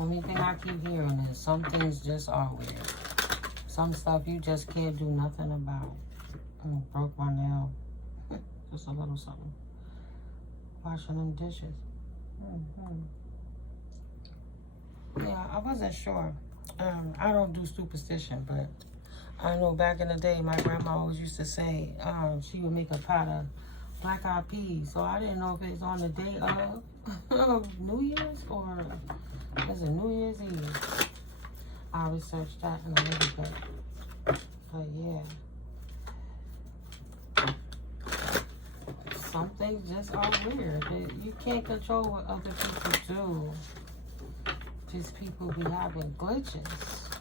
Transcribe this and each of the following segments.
Only thing I keep hearing is some things just are weird. Some stuff you just can't do nothing about. Broke my nail. Just a little something. Washing them dishes. Yeah, I wasn't sure. I don't do superstition, but I know back in the day, my grandma always used to say she would make a pot of black-eyed peas. So I didn't know if it was on the day of New Year's or is it New Year's Eve. I'll research that in a little bit. But yeah. Some things just are weird. You can't control what other people do. Just people be having glitches.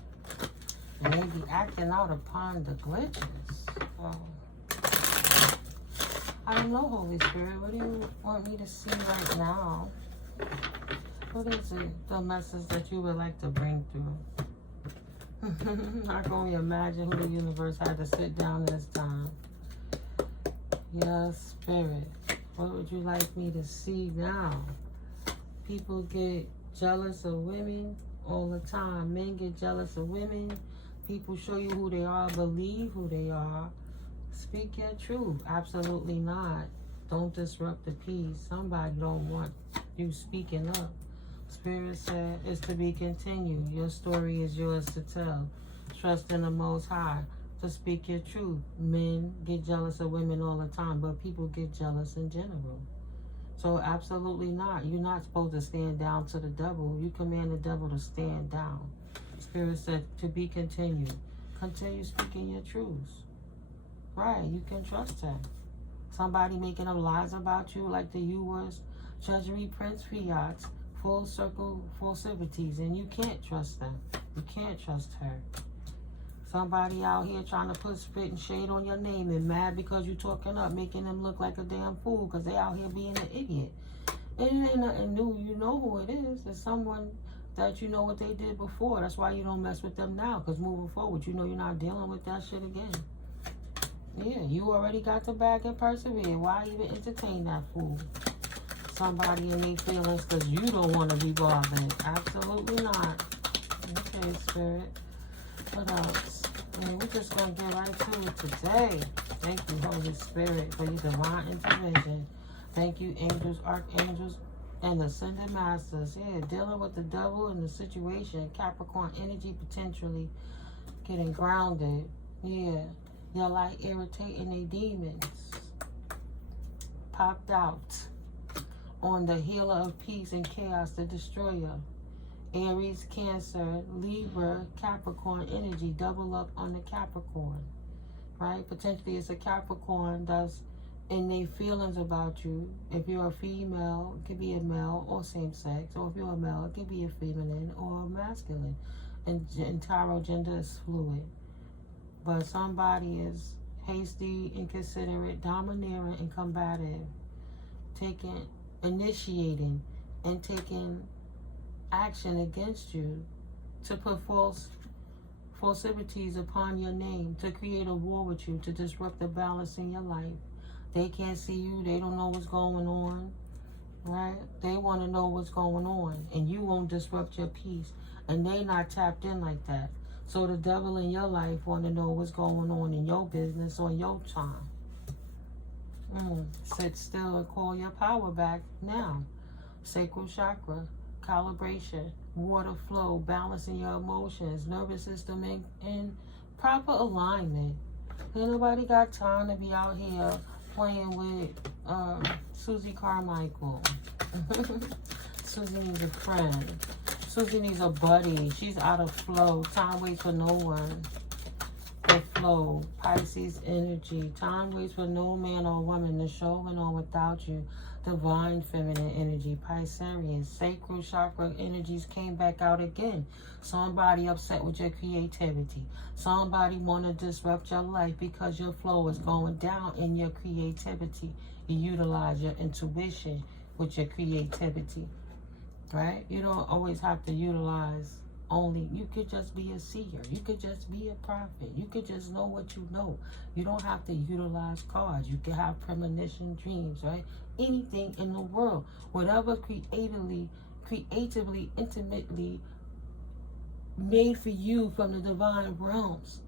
And they be acting out upon the glitches. So, I don't know, Holy Spirit. What do you want me to see right now? What is it, the message that you would like to bring through? I can only imagine who the universe had to sit down this time. Yes, Spirit. What would you like me to see now? People get jealous of women all the time. Men get jealous of women. People show you who they are, believe who they are. Speak your truth. Absolutely not. Don't disrupt the peace. Somebody don't want you speaking up. Spirit said it's to be continued. Your story is yours to tell. Trust in the Most High to speak your truth. Men get jealous of women all the time, but people get jealous in general. So absolutely not. You're not supposed to stand down to the devil. You command the devil to stand down. Spirit said to be continued. Continue speaking your truths. Right, you can trust him. Somebody making up lies about you like the U.S. Treasury Prince Fiat's full circle falsities, and you can't trust them. You can't trust her. Somebody out here trying to put spit and shade on your name and mad because you talking up, making them look like a damn fool because they out here being an idiot. And it ain't nothing new. You know who it is. It's someone that you know what they did before. That's why you don't mess with them now, because moving forward, you know you're not dealing with that shit again. Yeah, you already got the bag and persevere. Why even entertain that fool? Somebody in their feelings because you don't want to be bothered. Absolutely not. Okay, Spirit. What else? Man, we're just going to get right to it today. Thank you, Holy Spirit, for your divine intervention. Thank you, angels, archangels, and ascended masters. Yeah, dealing with the devil and the situation. Capricorn energy potentially getting grounded. Yeah. Your light irritating their demons. Popped out on the healer of peace and chaos, the destroyer. Aries, Cancer, Libra, Capricorn energy. Double up on the Capricorn. Right? Potentially it's a Capricorn that's in their feelings about you. If you're a female, it could be a male or same sex. Or if you're a male, it could be a feminine or a masculine. And tarot gender is fluid. But somebody is hasty, inconsiderate, domineering, and combative. Initiating and taking action against you to put falsities upon your name, to create a war with you, to disrupt the balance in your life. They can't see you. They don't know what's going on, right? They want to know what's going on, and you won't disrupt your peace. And they not tapped in like that. So the devil in your life want to know what's going on in your business on your time. Sit still and call your power back now. Sacral chakra, calibration, water flow, balancing your emotions, nervous system in proper alignment. Ain't nobody got time to be out here playing with Susie Carmichael. Susie needs a friend. Susie needs a buddy. She's out of flow. Time waits for no one. The flow. Pisces energy. Time waits for no man or woman to show and on without you. Divine feminine energy. Piscean. Sacral chakra energies came back out again. Somebody upset with your creativity. Somebody want to disrupt your life because your flow is going down in your creativity. You utilize your intuition with your creativity. Right? You don't always have to utilize only. You could just be a seer. You could just be a prophet. You could just know what you know. You don't have to utilize cards. You can have premonition dreams, right? Anything in the world. Whatever creatively, intimately made for you from the divine realms.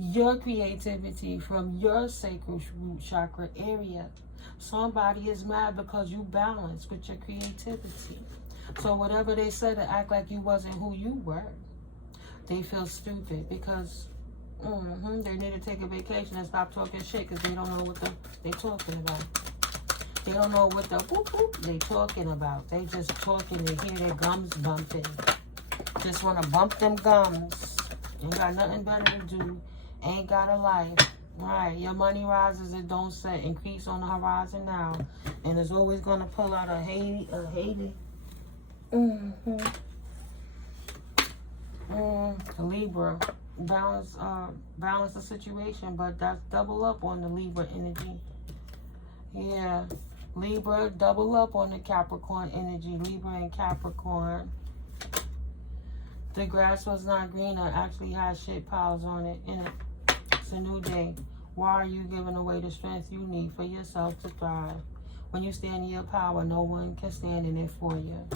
Your creativity from your sacral root chakra area. Somebody is mad because you balance with your creativity. So whatever they said to act like you wasn't who you were, they feel stupid because they need to take a vacation and stop talking shit because they don't know what they talking about. They don't know what the whoop whoop they talking about. They just talking to hear their gums bumping. Just want to bump them gums. Ain't got nothing better to do. Ain't got a life. Right, your money rises, it don't set. Increase on the horizon now. And it's always going to pull out a Haiti. Libra. Balance the situation, but that's double up on the Libra energy. Yeah. Libra, double up on the Capricorn energy. Libra and Capricorn. The grass was not greener. Actually has shit piles on it. It's a new day. Why are you giving away the strength you need for yourself to thrive? When you stand in your power, no one can stand in it for you.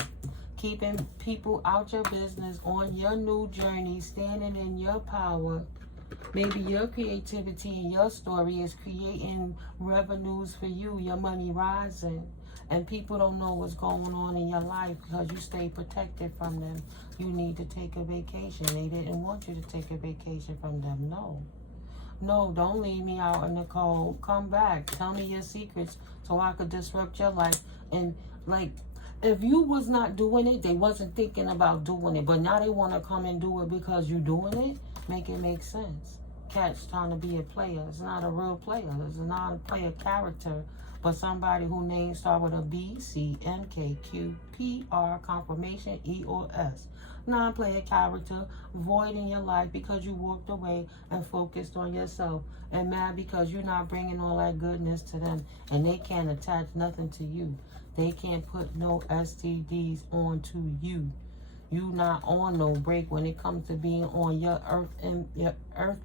Keeping people out your business on your new journey, standing in your power. Maybe your creativity and your story is creating revenues for you, your money rising. And people don't know what's going on in your life because you stay protected from them. You need to take a vacation. They didn't want you to take a vacation from them. No. No, don't leave me out in the cold. Come back. Tell me your secrets so I could disrupt your life. And like, if you was not doing it, they wasn't thinking about doing it. But now they want to come and do it because you're doing it. Make it make sense. Cat's trying to be a player. It's not a real player. It's not a player character. But somebody who name start with a B, C, M, K, Q, P, R, confirmation, E, or S. Non-player character, void in your life because you walked away and focused on yourself. And mad because you're not bringing all that goodness to them. And they can't attach nothing to you. They can't put no STDs onto you. You not on no break when it comes to being on your earth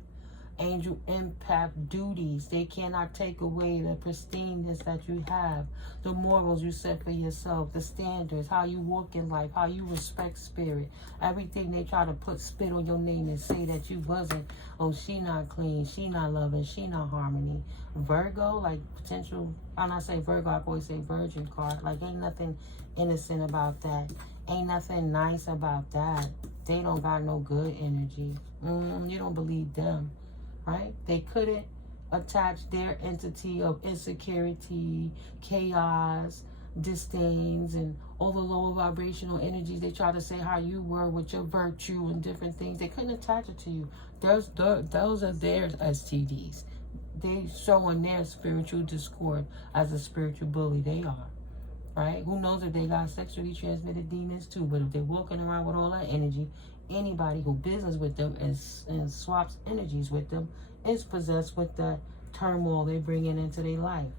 angel impact duties. They cannot take away the pristineness that you have, the morals you set for yourself, the standards, how you walk in life, how you respect spirit. Everything they try to put spit on your name and say that you wasn't. Oh, she not clean, she not loving, she not harmony. Virgo, like potential, when I say Virgo, I always say virgin card. Like ain't nothing innocent about that. Ain't nothing nice about that. They don't got no good energy. You don't believe them. Right? They couldn't attach their entity of insecurity, chaos, disdains, and all the lower vibrational energies. They try to say how you were with your virtue and different things. They couldn't attach it to you. Those are their STDs. They showing their spiritual discord as a spiritual bully. They are. Right? Who knows if they got sexually transmitted demons too. But if they're walking around with all that energy, anybody who business with them and swaps energies with them is possessed with the turmoil they bringing into their life.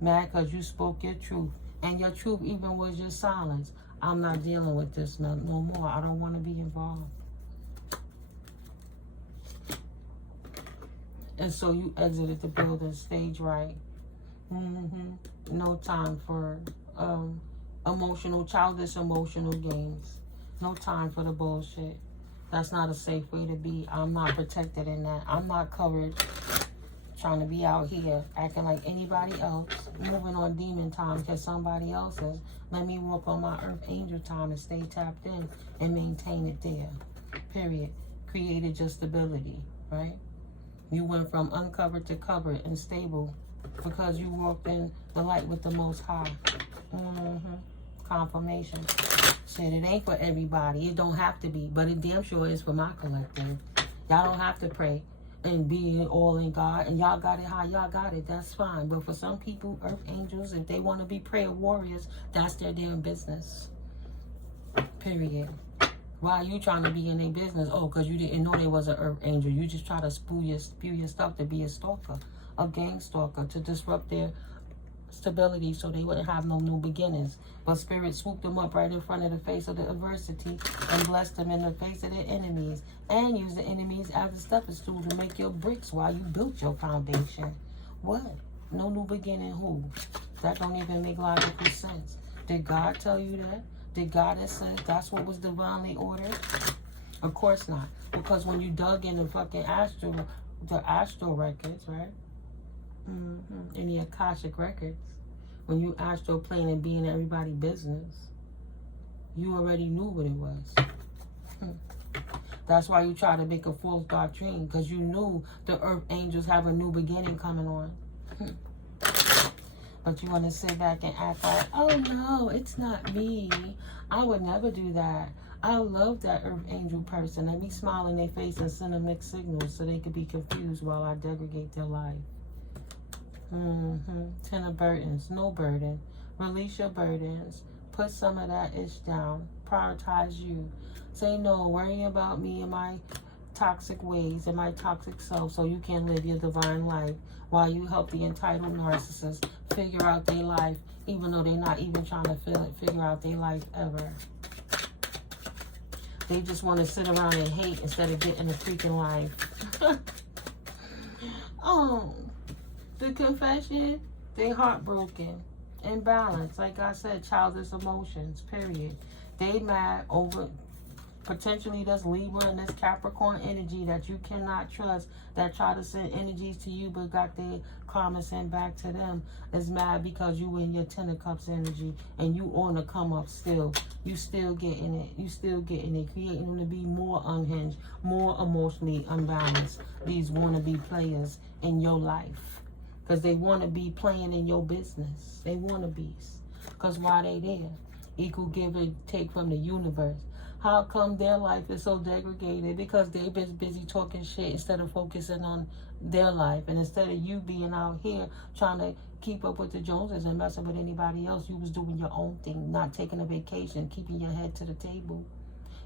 Mad because you spoke your truth. And your truth even was your silence. I'm not dealing with this no more. I don't want to be involved. And so you exited the building stage right. No time for childish emotional games. No time for the bullshit. That's not a safe way to be. I'm not protected in that. I'm not covered trying to be out here acting like anybody else, moving on demon time because somebody else is. Let me walk on my earth angel time and stay tapped in and maintain it there. Period. Created your stability, right? You went from uncovered to covered and stable because you walked in the light with the Most High. Confirmation. Shit, it ain't for everybody. It don't have to be, but it damn sure is for my collective. Y'all don't have to pray and be all in God, and y'all got it how y'all got it. That's fine. But for some people, earth angels, if they want to be prayer warriors, that's their damn business. Period. Why are you trying to be in their business? Oh, because you didn't know there was an earth angel. You just try to spew your stuff to be a stalker, a gang stalker, to disrupt their stability so they wouldn't have no new beginnings. But Spirit swooped them up right in front of the face of the adversity and blessed them in the face of their enemies and used the enemies as a stepping stool to make your bricks while you built your foundation. What? No new beginning who? That don't even make logical sense. Did God tell you that? Did goddess say that's what was divinely ordered? Of course not. Because when you dug in the fucking the astral records, right? In the Akashic records, when you astral playing and being everybody's business, you already knew what it was. That's why you try to make a false doctrine, because you knew the earth angels have a new beginning coming on. But you want to sit back and act like, oh no, it's not me. I would never do that. I love that earth angel person. Let me smile in their face and send them mixed signals so they could be confused while I degrade their life. 10 of burdens. No burden. Release your burdens. Put some of that ish down. Prioritize you. Say no. Worry about me and my toxic ways and my toxic self so you can live your divine life while you help the entitled narcissist figure out their life, even though they're not even trying to figure out their life ever. They just want to sit around and hate instead of getting a freaking life. Oh, the confession, they heartbroken, imbalanced. Like I said, childish emotions, period. They mad over potentially this Libra and this Capricorn energy that you cannot trust, that try to send energies to you but got their karma sent back to them, is mad because you in your 10 of Cups energy and you on the come up still. You still getting it. You still getting it. Creating them to be more unhinged, more emotionally unbalanced. These wannabe players in your life. Because they want to be playing in your business. They wannabes. Because why they there? Equal give and take from the universe. How come their life is so degraded? Because they've been busy talking shit instead of focusing on their life. And instead of you being out here trying to keep up with the Joneses and messing with anybody else, you was doing your own thing, not taking a vacation, keeping your head to the table.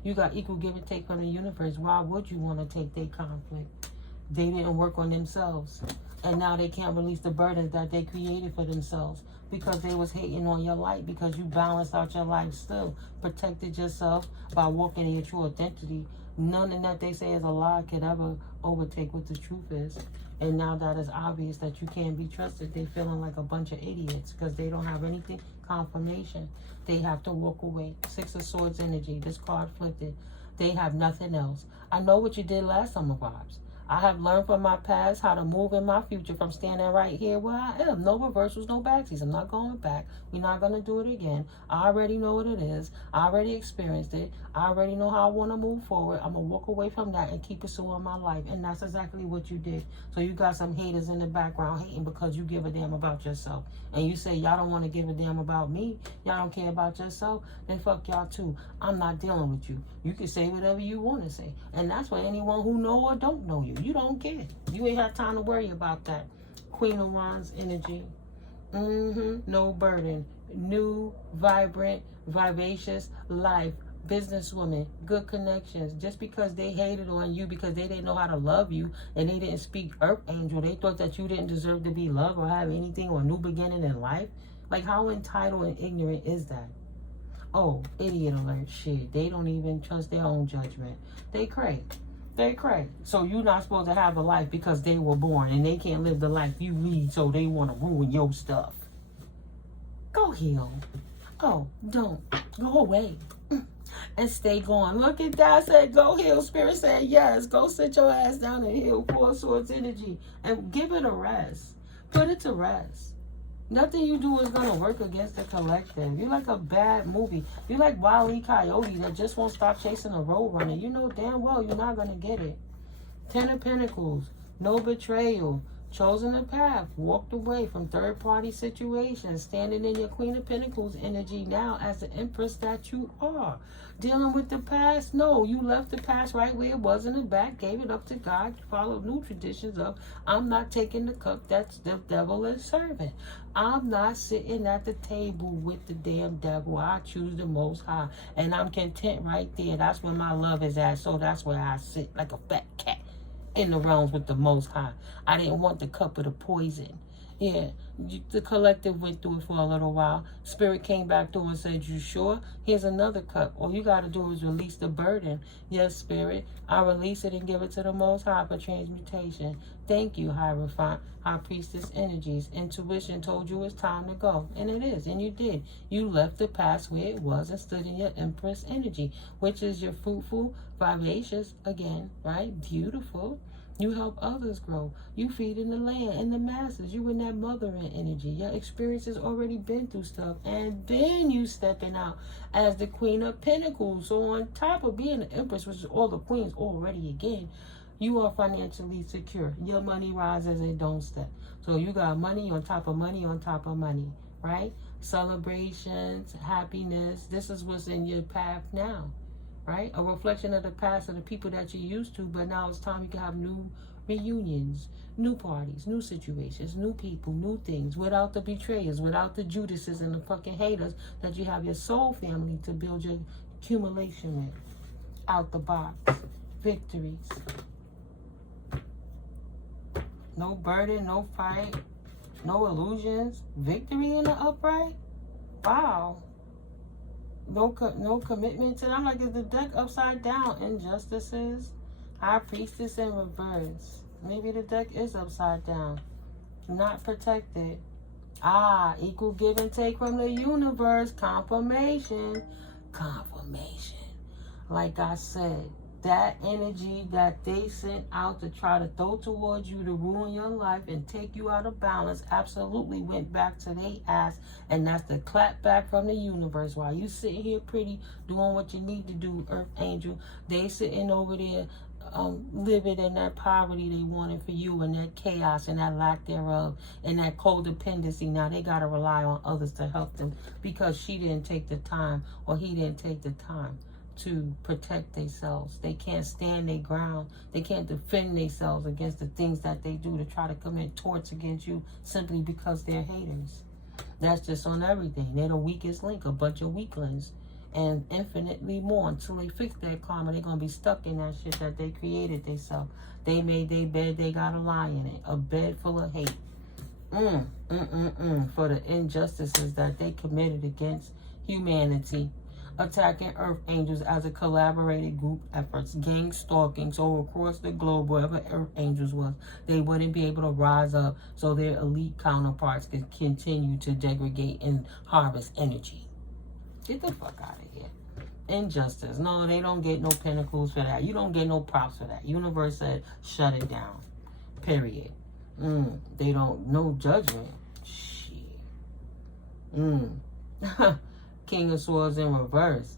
You got equal give and take from the universe. Why would you want to take their conflict? They didn't work on themselves. And now they can't release the burdens that they created for themselves because they was hating on your light, because you balanced out your life still, protected yourself by walking in your true identity. None of that they say is a lie could ever overtake what the truth is. And now that it's obvious that you can't be trusted, they feeling like a bunch of idiots because they don't have anything, confirmation. They have to walk away. 6 of Swords energy, this card flipped it. They have nothing else. I know what you did last summer, vibes. I have learned from my past how to move in my future from standing right here where I am. No reversals, no backsies. I'm not going back. We're not going to do it again. I already know what it is. I already experienced it. I already know how I want to move forward. I'm going to walk away from that and keep pursuing my life. And that's exactly what you did. So you got some haters in the background hating because you give a damn about yourself. And you say, y'all don't want to give a damn about me. Y'all don't care about yourself. Then fuck y'all too. I'm not dealing with you. You can say whatever you want to say. And that's for anyone who know or don't know you. You don't care. You ain't have time to worry about that. Queen of Wands energy. No burden. New, vibrant, vivacious life. Businesswoman. Good connections. Just because they hated on you because they didn't know how to love you and they didn't speak Earth Angel, they thought that you didn't deserve to be loved or have anything or a new beginning in life. Like, how entitled and ignorant is that? Oh, idiot alert. Shit. They don't even trust their own judgment. They cray. They cray. So you're not supposed to have a life because they were born and they can't live the life you lead, so they want to ruin your stuff. Go heal. Oh, don't. Go away. And stay going. Look at that. Said go heal. Spirit said yes. Go sit your ass down and heal. 4 Swords energy. And give it a rest. Put it to rest. Nothing you do is going to work against the collective. You're like a bad movie. You're like Wile E. Coyote that just won't stop chasing a road runner. You know damn well you're not going to get it. 10 of Pentacles. No betrayal. Chosen a path. Walked away from third-party situations. Standing in your Queen of Pentacles energy now as the Empress that you are. Dealing with the past? No, you left the past right where it was in the back. Gave it up to God. Followed new traditions of, I'm not taking the cup that's the devil is serving. I'm not sitting at the table with the damn devil. I choose the Most High. And I'm content right there. That's where my love is at. So that's where I sit like a fat cat in the realms with the Most High. I didn't want the cup of the poison. Yeah, the collective went through it for a little while. Spirit came back to her and said, you sure? Here's another cup. All you got to do is release the burden. Yes, Spirit, I release it and give it to the Most High for transmutation. Thank you, High Priestess energies. Intuition told you it's time to go. And it is. And you did. You left the past where it was and stood in your Empress energy, which is your fruitful, vivacious, again, right? Beautiful. You help others grow. You feed in the land and the masses. You in that mothering energy. Your experience has already been through stuff. And then you stepping out as the Queen of Pentacles. So on top of being the Empress, which is all the queens already again, you are financially secure. Your money rises and don't stop. So you got money on top of money on top of money, right? Celebrations, happiness. This is what's in your path now. Right? A reflection of the past of the people that you used to, but now it's time you can have new reunions, new parties, new situations, new people, new things, without the betrayers, without the Judases and the fucking haters that you have your soul family to build your accumulation with. Out the box. Victories. No burden, no fight, no illusions. Victory in the upright? Wow. No commitment to them. Like, is the deck upside down? Injustices. High Priestess in reverse. Maybe the deck is upside down. Not protected. Equal give and take from the universe. Confirmation. Confirmation. Like I said, that energy that they sent out to try to throw towards you to ruin your life and take you out of balance absolutely went back to their ass. And that's the clap back from the universe. While you sitting here pretty, doing what you need to do, Earth Angel, they sitting over there living in that poverty they wanted for you, and that chaos and that lack thereof and that codependency. Now they got to rely on others to help them because she didn't take the time, or he didn't take the time to protect themselves. They can't stand their ground. They can't defend themselves against the things that they do to try to commit torts against you simply because they're haters. That's just on everything. They're the weakest link, a bunch of weaklings. And infinitely more until they fix their karma. They're going to be stuck in that shit that they created themselves. They made their bed, they got a lie in it. A bed full of hate. For the injustices that they committed against humanity. Attacking Earth Angels as a collaborated group efforts, gang stalking, so across the globe, wherever Earth Angels was, they wouldn't be able to rise up so their elite counterparts could continue to degrade and harvest energy. Get the fuck out of here. Injustice. No, they don't get no pentacles for that. You don't get no props for that. Universe said, shut it down. Period. They don't, no judgment. Shit. King of Swords in reverse.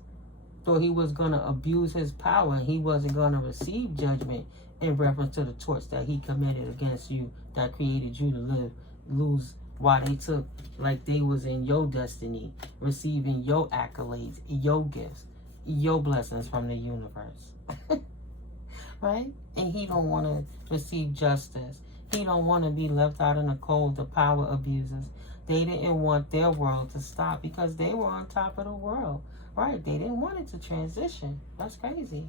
Thought he was going to abuse his power and he wasn't going to receive judgment in reference to the torts that he committed against you that created you to lose while they took like they was in your destiny, receiving your accolades, your gifts, your blessings from the universe. Right? And he don't want to receive justice. He don't want to be left out in the cold, the power abusers. They didn't want their world to stop because they were on top of the world. Right? They didn't want it to transition. That's crazy.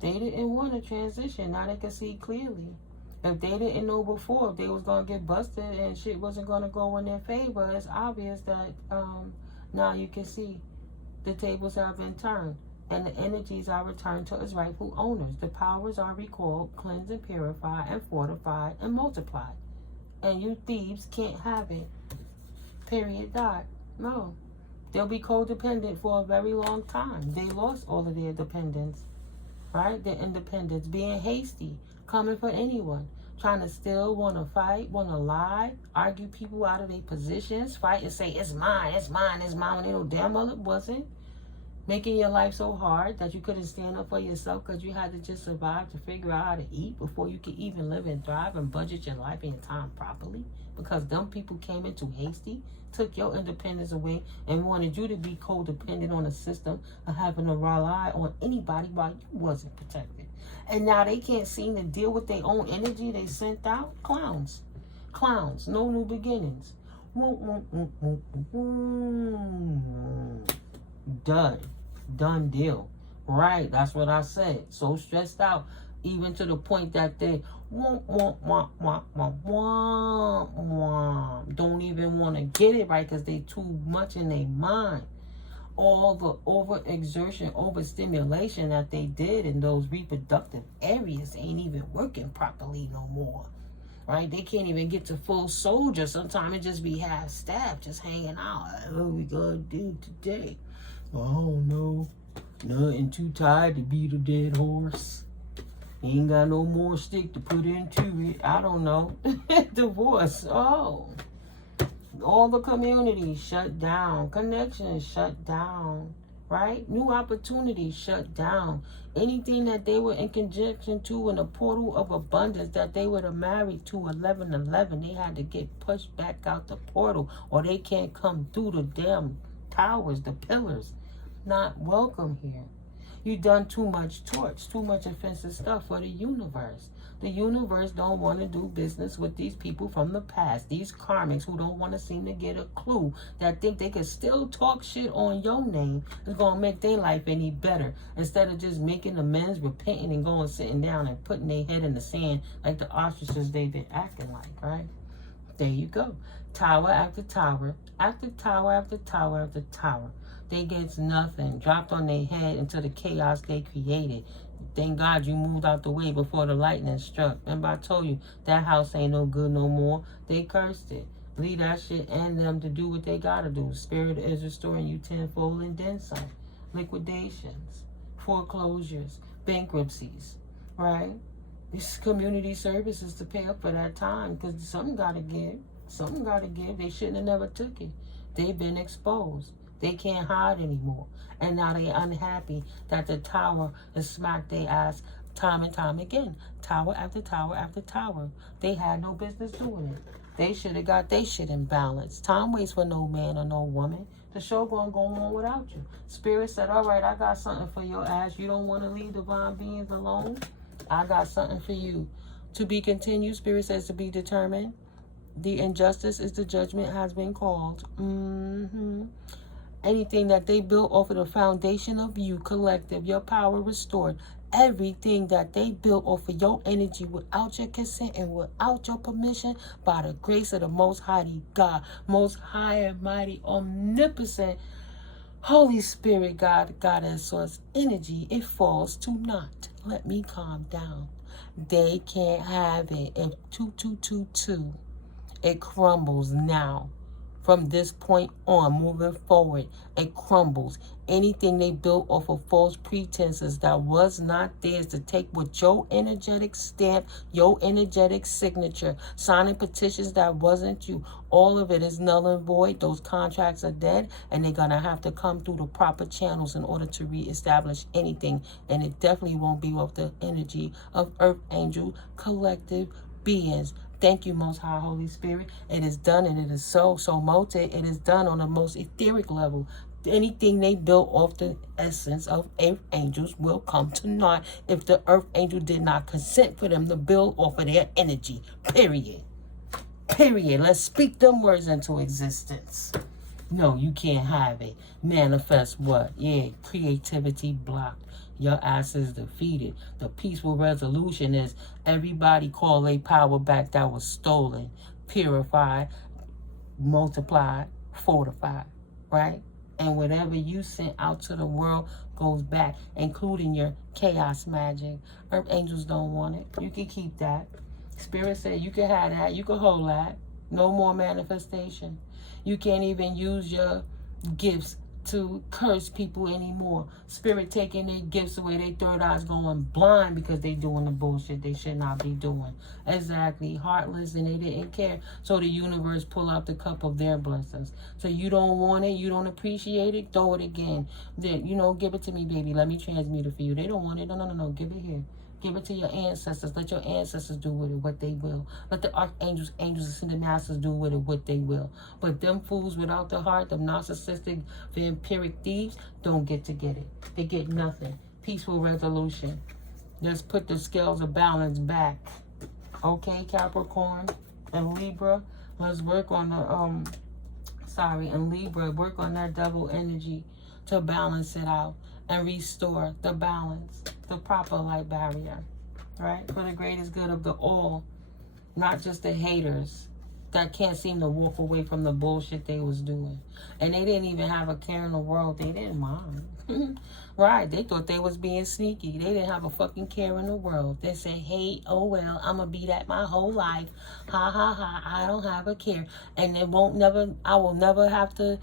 They didn't want to transition. Now they can see clearly. If they didn't know before, if they was going to get busted and shit wasn't going to go in their favor, it's obvious that now you can see the tables have been turned and the energies are returned to its rightful owners. The powers are recalled, cleansed and purified and fortified and multiplied. And you thieves can't have it. Period. Dot. No. They'll be codependent for a very long time. They lost all of their dependence. Right? Their independence. Being hasty. Coming for anyone. Trying to still want to fight, want to lie, argue people out of their positions, fight and say, it's mine, it's mine, it's mine, when they know damn well it wasn't. Making your life so hard that you couldn't stand up for yourself because you had to just survive to figure out how to eat before you could even live and thrive and budget your life and your time properly. Because dumb people came in too hasty, took your independence away, and wanted you to be codependent on a system of having to rely on anybody while you wasn't protected. And now they can't seem to deal with their own energy they sent out. Clowns. Clowns. No new beginnings. Dud. Done deal. Right, that's what I said. So stressed out. even to the point that they don't even want to get it right because they too much in their mind. All the overexertion, overstimulation that they did in those reproductive areas ain't even working properly no more. Right? They can't even get to full soldier. Sometimes it just be half staff just hanging out. What we gonna do today? Oh no, nothing too tired to beat a dead horse. Ain't got no more stick to put into it. I don't know. Divorce. Oh. All the communities shut down. Connections shut down. Right? New opportunities shut down. Anything that they were in conjunction to in the portal of abundance that they would have married to 1111, they had to get pushed back out the portal or they can't come through the damn towers, the pillars. Not welcome here. You done too much torch, too much offensive stuff for the universe. The universe don't want to do business with these people from the past. These karmics who don't want to seem to get a clue that think they can still talk shit on your name is going to make their life any better. Instead of just making amends, repenting, and going sitting down and putting their head in the sand like the ostriches they've been acting like, right? There you go. Tower after tower, after tower after tower after tower. They get nothing dropped on their head into the chaos they created. Thank God you moved out the way before the lightning struck. Remember I told you that house ain't no good no more. They cursed it. Leave that shit and them to do what they gotta do. Spirit is restoring you tenfold and then some. Liquidations, foreclosures, bankruptcies, right? This community services to pay up for that time because something gotta give. Something gotta give. They shouldn't have never took it. They've been exposed. They can't hide anymore. And now they unhappy that the tower has smacked their ass time and time again. Tower after tower after tower. They had no business doing it. They should have got their shit in balance. Time waits for no man or no woman. The show gonna go on without you. Spirit said, all right, I got something for your ass. You don't want to leave divine beings alone? I got something for you. To be continued, Spirit says to be determined. The injustice is the judgment has been called. Anything that they built off of the foundation of you, collective, your power restored. Everything that they built off of your energy without your consent and without your permission, by the grace of the Most High God, Most High and Mighty, Omnipotent, Holy Spirit, God, Goddess, Source, Energy, it falls to naught. Let me calm down. They can't have it. And 2222, it crumbles now. From this point on, moving forward, it crumbles. Anything they built off of false pretenses that was not theirs to take with your energetic stamp, your energetic signature, signing petitions that wasn't you. All of it is null and void. Those contracts are dead, and they're going to have to come through the proper channels in order to reestablish anything. And it definitely won't be off the energy of Earth Angel collective beings. Thank you, Most High Holy Spirit. It is done and it is so mote. It is done on the most etheric level. Anything they built off the essence of Earth Angels will come to naught if the Earth Angel did not consent for them to build off of their energy. Period. Period. Let's speak them words into existence. No, you can't have it. Manifest what? Yeah, creativity blocked. Your ass is defeated. The peaceful resolution is everybody call their power back that was stolen, purified, multiplied, fortified, right? And whatever you sent out to the world goes back, including your chaos magic. Earth angels don't want it. You can keep that. Spirit said you can have that. You can hold that. No more manifestation. You can't even use your gifts to curse people anymore. Spirit taking their gifts away, their third eyes going blind because they doing the bullshit they should not be doing. Exactly. Heartless, and they didn't care. So the universe pull out the cup of their blessings. So you don't want it, you don't appreciate it, throw it again. Then, give it to me, baby. Let me transmute it for you. They don't want it. No. Give it here. Give it to your ancestors. Let your ancestors do with it what they will. Let the archangels, angels, and ascended masters do with it what they will. But them fools without the heart, them narcissistic, vampiric thieves, don't get to get it. They get nothing. Peaceful resolution. Let's put the scales of balance back. Okay, Capricorn and Libra. Let's work on the, and Libra, work on that double energy to balance it out and restore the balance, the proper light barrier. right? For the greatest good of the all, not just the haters that can't seem to walk away from the bullshit they was doing. And they didn't even have a care in the world. They didn't mind. Right, they thought they was being sneaky. They didn't have a fucking care in the world. They said, hey, oh well, I'm gonna be that my whole life. Ha ha ha, I don't have a care. And I will never have to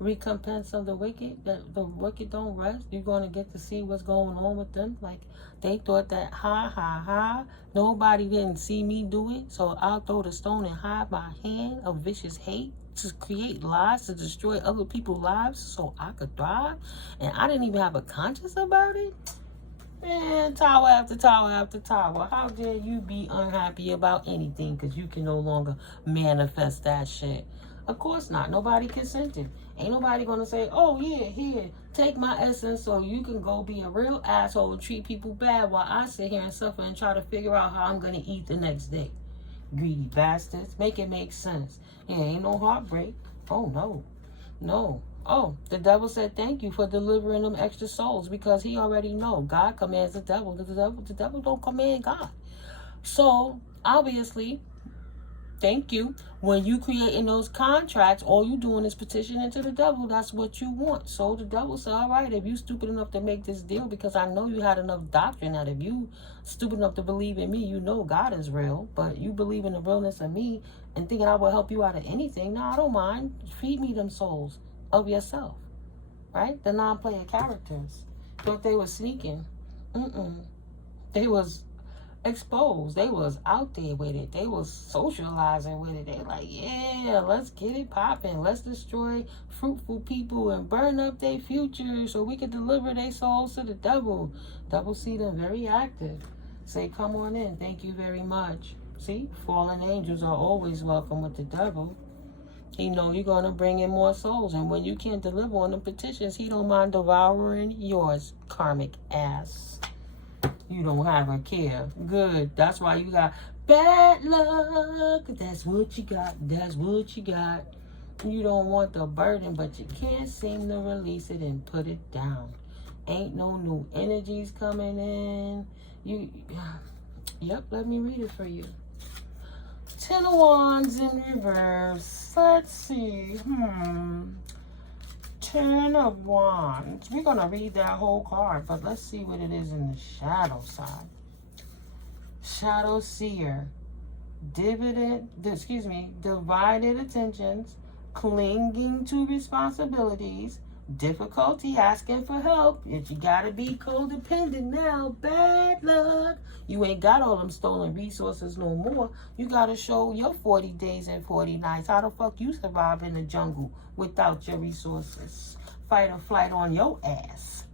recompense of the wicked. The wicked don't rest. You're gonna get to see what's going on with them. Like, they thought that, ha ha ha, nobody didn't see me do it, so I'll throw the stone and hide my hand of vicious hate to create lies, to destroy other people's lives so I could thrive, and I didn't even have a conscience about it. Man, tower after tower after tower. How dare you be unhappy about anything because you can no longer manifest that shit? Of course not. Nobody consented. Ain't nobody gonna say, oh yeah, here, take my essence so you can go be a real asshole and treat people bad while I sit here and suffer and try to figure out how I'm gonna eat the next day. Greedy bastards. Make it make sense. Yeah, ain't no heartbreak. Oh no. No. Oh, the devil said thank you for delivering them extra souls because he already know God commands the devil. The devil don't command God. So obviously, thank you. When you creating those contracts, all you doing is petitioning to the devil. That's what you want. So the devil said, all right, if you stupid enough to make this deal, because I know you had enough doctrine that if you stupid enough to believe in me, you know God is real, but you believe in the realness of me and thinking I will help you out of anything. No, I don't mind. Feed me them souls of yourself, right? The non-player characters. Thought they were sneaking. They was exposed. They was out there with it. They was socializing with it. They like, yeah, let's get it popping. Let's destroy fruitful people and burn up their future so we can deliver their souls to the devil. Devil see them very active. Say, come on in. Thank you very much. See, fallen angels are always welcome with the devil. He know you're going to bring in more souls. And when you can't deliver on the petitions, he don't mind devouring yours, karmic ass. You don't have a care. Good. That's why you got bad luck. That's what you got. That's what you got. You don't want the burden, but you can't seem to release it and put it down. Ain't no new energies coming in. Yep, let me read it for you. 10 of Wands in reverse. Let's see. 10 of Wands. We're going to read that whole card, but let's see what it is in the shadow side. Shadow Seer. Divided attentions. Clinging to responsibilities. Difficulty asking for help. If you got to be codependent now. Bad luck. You ain't got all them stolen resources no more. You got to show your 40 days and 40 nights. How the fuck you survive in the jungle without your resources? Fight or flight on your ass.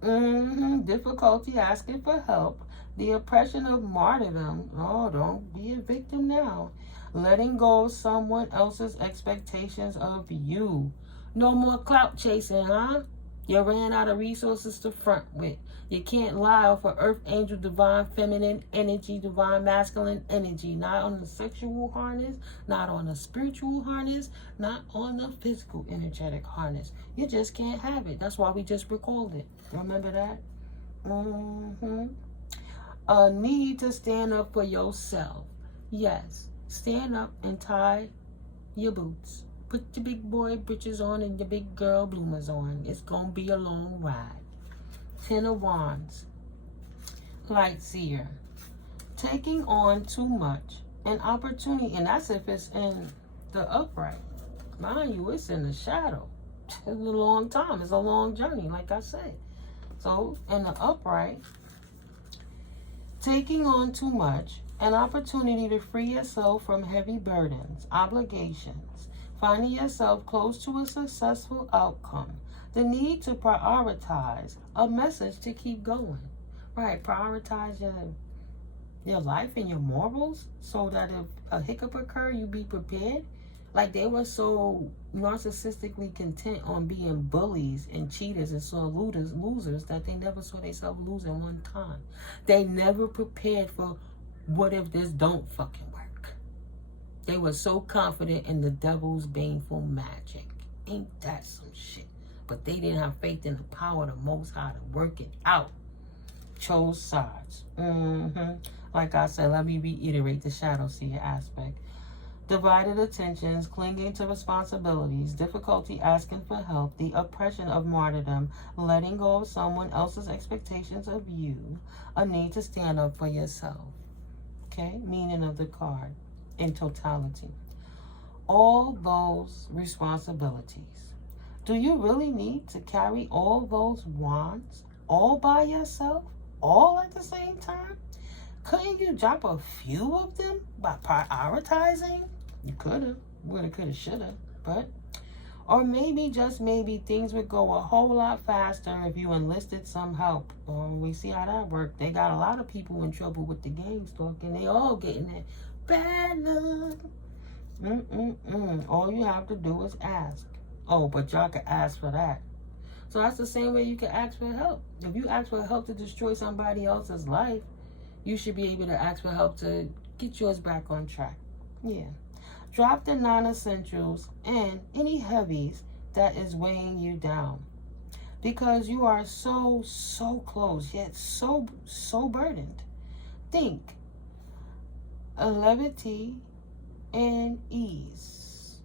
Difficulty asking for help. The oppression of martyrdom. Oh, don't be a victim now. Letting go of someone else's expectations of you. No more clout chasing, huh? You ran out of resources to front with. You can't lie off of earth angel, divine feminine energy, divine masculine energy. Not on the sexual harness, not on the spiritual harness, not on the physical energetic harness. You just can't have it. That's why we just recalled it. Remember that? A need to stand up for yourself. Yes. Stand up and tie your boots. Put your big boy britches on and your big girl bloomers on. It's going to be a long ride. 10 of Wands. Light Seer. Taking on too much. An opportunity. And that's if it's in the upright. Mind you, it's in the shadow. It's a long time. It's a long journey, like I said. So, in the upright, taking on too much. An opportunity to free yourself from heavy burdens, obligations. Finding yourself close to a successful outcome. The need to prioritize. A message to keep going. Right, prioritize your life and your morals so that if a hiccup occur, you be prepared. Like they were so narcissistically content on being bullies and cheaters and sore losers that they never saw themselves losing one time. They never prepared for what if this don't fucking work. They were so confident in the devil's baneful magic. Ain't that some shit? But they didn't have faith in the power of the Most High to work it out. chose sides. Like I said, let me reiterate the shadow seer aspect. Divided attentions, clinging to responsibilities, difficulty asking for help, the oppression of martyrdom, letting go of someone else's expectations of you, a need to stand up for yourself. Okay, meaning of the card in totality. All those responsibilities. Do you really need to carry all those wands all by yourself, all at the same time? Couldn't you drop a few of them by prioritizing? You could have, woulda, coulda, shoulda, but, or maybe, just maybe, things would go a whole lot faster if you enlisted some help. Or we see how that worked. They got a lot of people in trouble with the gang stalking. They all getting that bad luck. All you have to do is ask. Oh, but y'all can ask for that. So that's the same way you can ask for help. If you ask for help to destroy somebody else's life, you should be able to ask for help to get yours back on track. Yeah. Drop the non-essentials and any heavies that is weighing you down. Because you are so close, yet so burdened. Think. Levity and ease.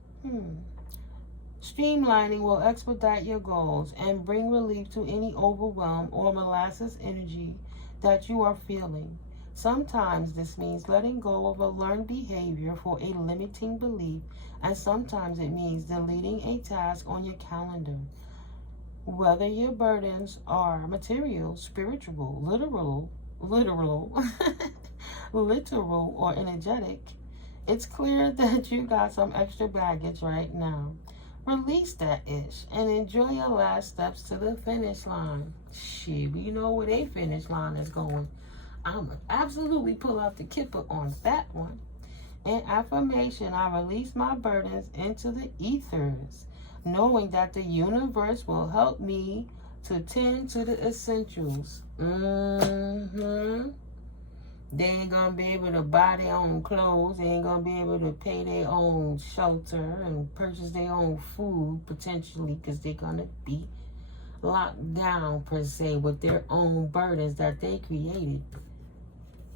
Streamlining will expedite your goals and bring relief to any overwhelm or molasses energy that you are feeling. Sometimes this means letting go of a learned behavior for a limiting belief, and sometimes it means deleting a task on your calendar. Whether your burdens are material, spiritual, literal, or energetic, it's clear that you got some extra baggage right now. Release that ish and enjoy your last steps to the finish line. Shit, we know where their finish line is going. I'm going to absolutely pull out the kipper on that one. In affirmation, I release my burdens into the ethers, knowing that the universe will help me to tend to the essentials. They ain't going to be able to buy their own clothes. They ain't going to be able to pay their own shelter and purchase their own food, potentially, because they're going to be locked down, per se, with their own burdens that they created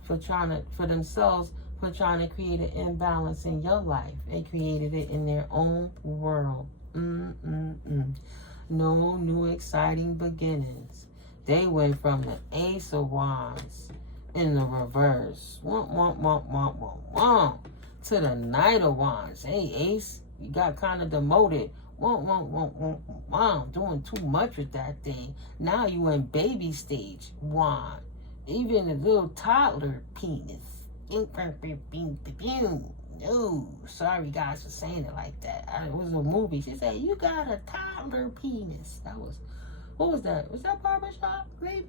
for trying to create an imbalance in your life. They created it in their own world. No new exciting beginnings. They went from the Ace of Wands in the reverse, to the Knight of Wands. Hey, Ace, you got kind of demoted. Doing too much with that thing. Now you in baby stage wand. Even a little toddler penis. No, sorry guys for saying it like that. It was a movie. She said, you got a toddler penis. What was that? Was that Barbershop, maybe?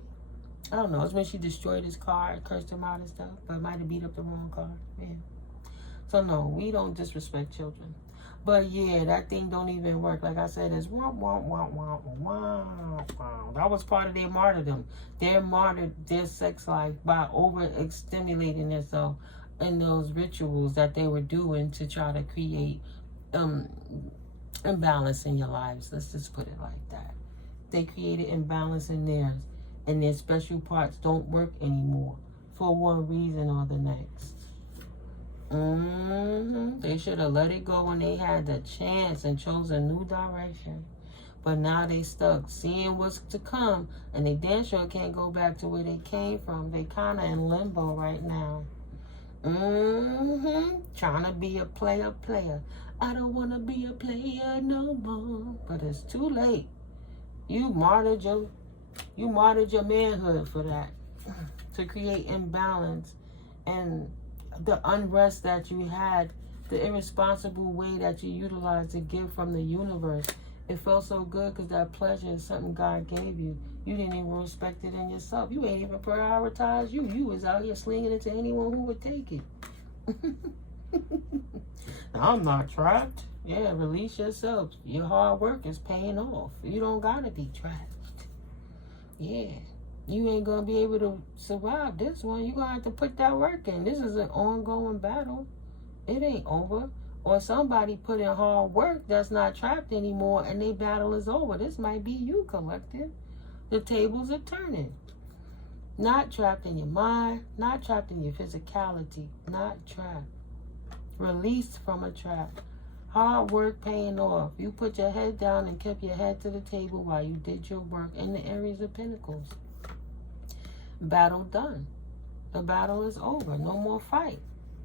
I don't know. It's when she destroyed his car and cursed him out and stuff. But it might have beat up the wrong car. Yeah. So no, we don't disrespect children. But yeah, that thing don't even work. Like I said, it's That was part of their martyrdom. They martyred their sex life by over-stimulating themselves in those rituals that they were doing to try to create imbalance in your lives. Let's just put it like that. They created imbalance in theirs, and their special parts don't work anymore for one reason or the next. They should have let it go when they had the chance and chose a new direction. But now they stuck seeing what's to come, and they damn sure can't go back to where they came from. They kind of in limbo right now. Trying to be a player. I don't want to be a player no more. But it's too late. You martyred your manhood for that. To create imbalance and the unrest that you had, the irresponsible way that you utilized to give from the universe. It felt so good because that pleasure is something God gave you. You didn't even respect it in yourself. You ain't even prioritize you. You was out here slinging it to anyone who would take it. I'm not trapped. Yeah, release yourself. Your hard work is paying off. You don't gotta be trapped. Yeah. You ain't gonna be able to survive this one. You're gonna have to put that work in. This is an ongoing battle. It ain't over. Or somebody put in hard work that's not trapped anymore and their battle is over. This might be you, collective. The tables are turning. Not trapped in your mind, not trapped in your physicality, not trapped. Released from a trap. Hard work paying off. You put your head down and kept your head to the table while you did your work in the areas of Pentacles. Battle done. The battle is over. No more fight.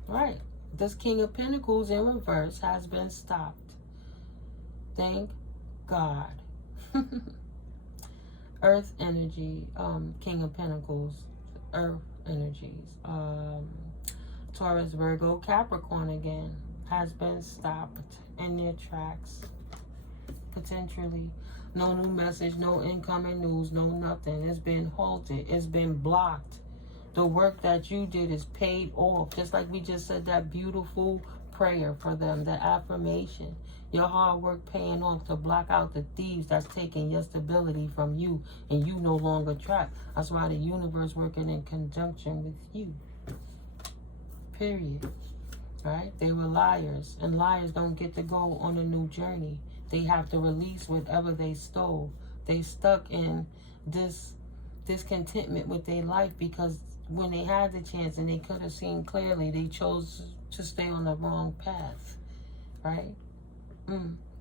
Right. This King of Pentacles in reverse has been stopped. Thank God. Earth energy, King of Pentacles, Earth energies, Taurus, Virgo, Capricorn again, has been stopped in their tracks, potentially. No new message, no incoming news, no nothing. It's been halted, it's been blocked. The work that you did is paid off, just like we just said that beautiful prayer for them, the affirmation. Your hard work paying off to block out the thieves that's taking your stability from you, and you no longer trapped. That's why the universe working in conjunction with you. Period. Right? They were liars, and liars don't get to go on a new journey. They have to release whatever they stole. They stuck in this discontentment with their life because when they had the chance and they could have seen clearly, they chose to stay on the wrong path. Right?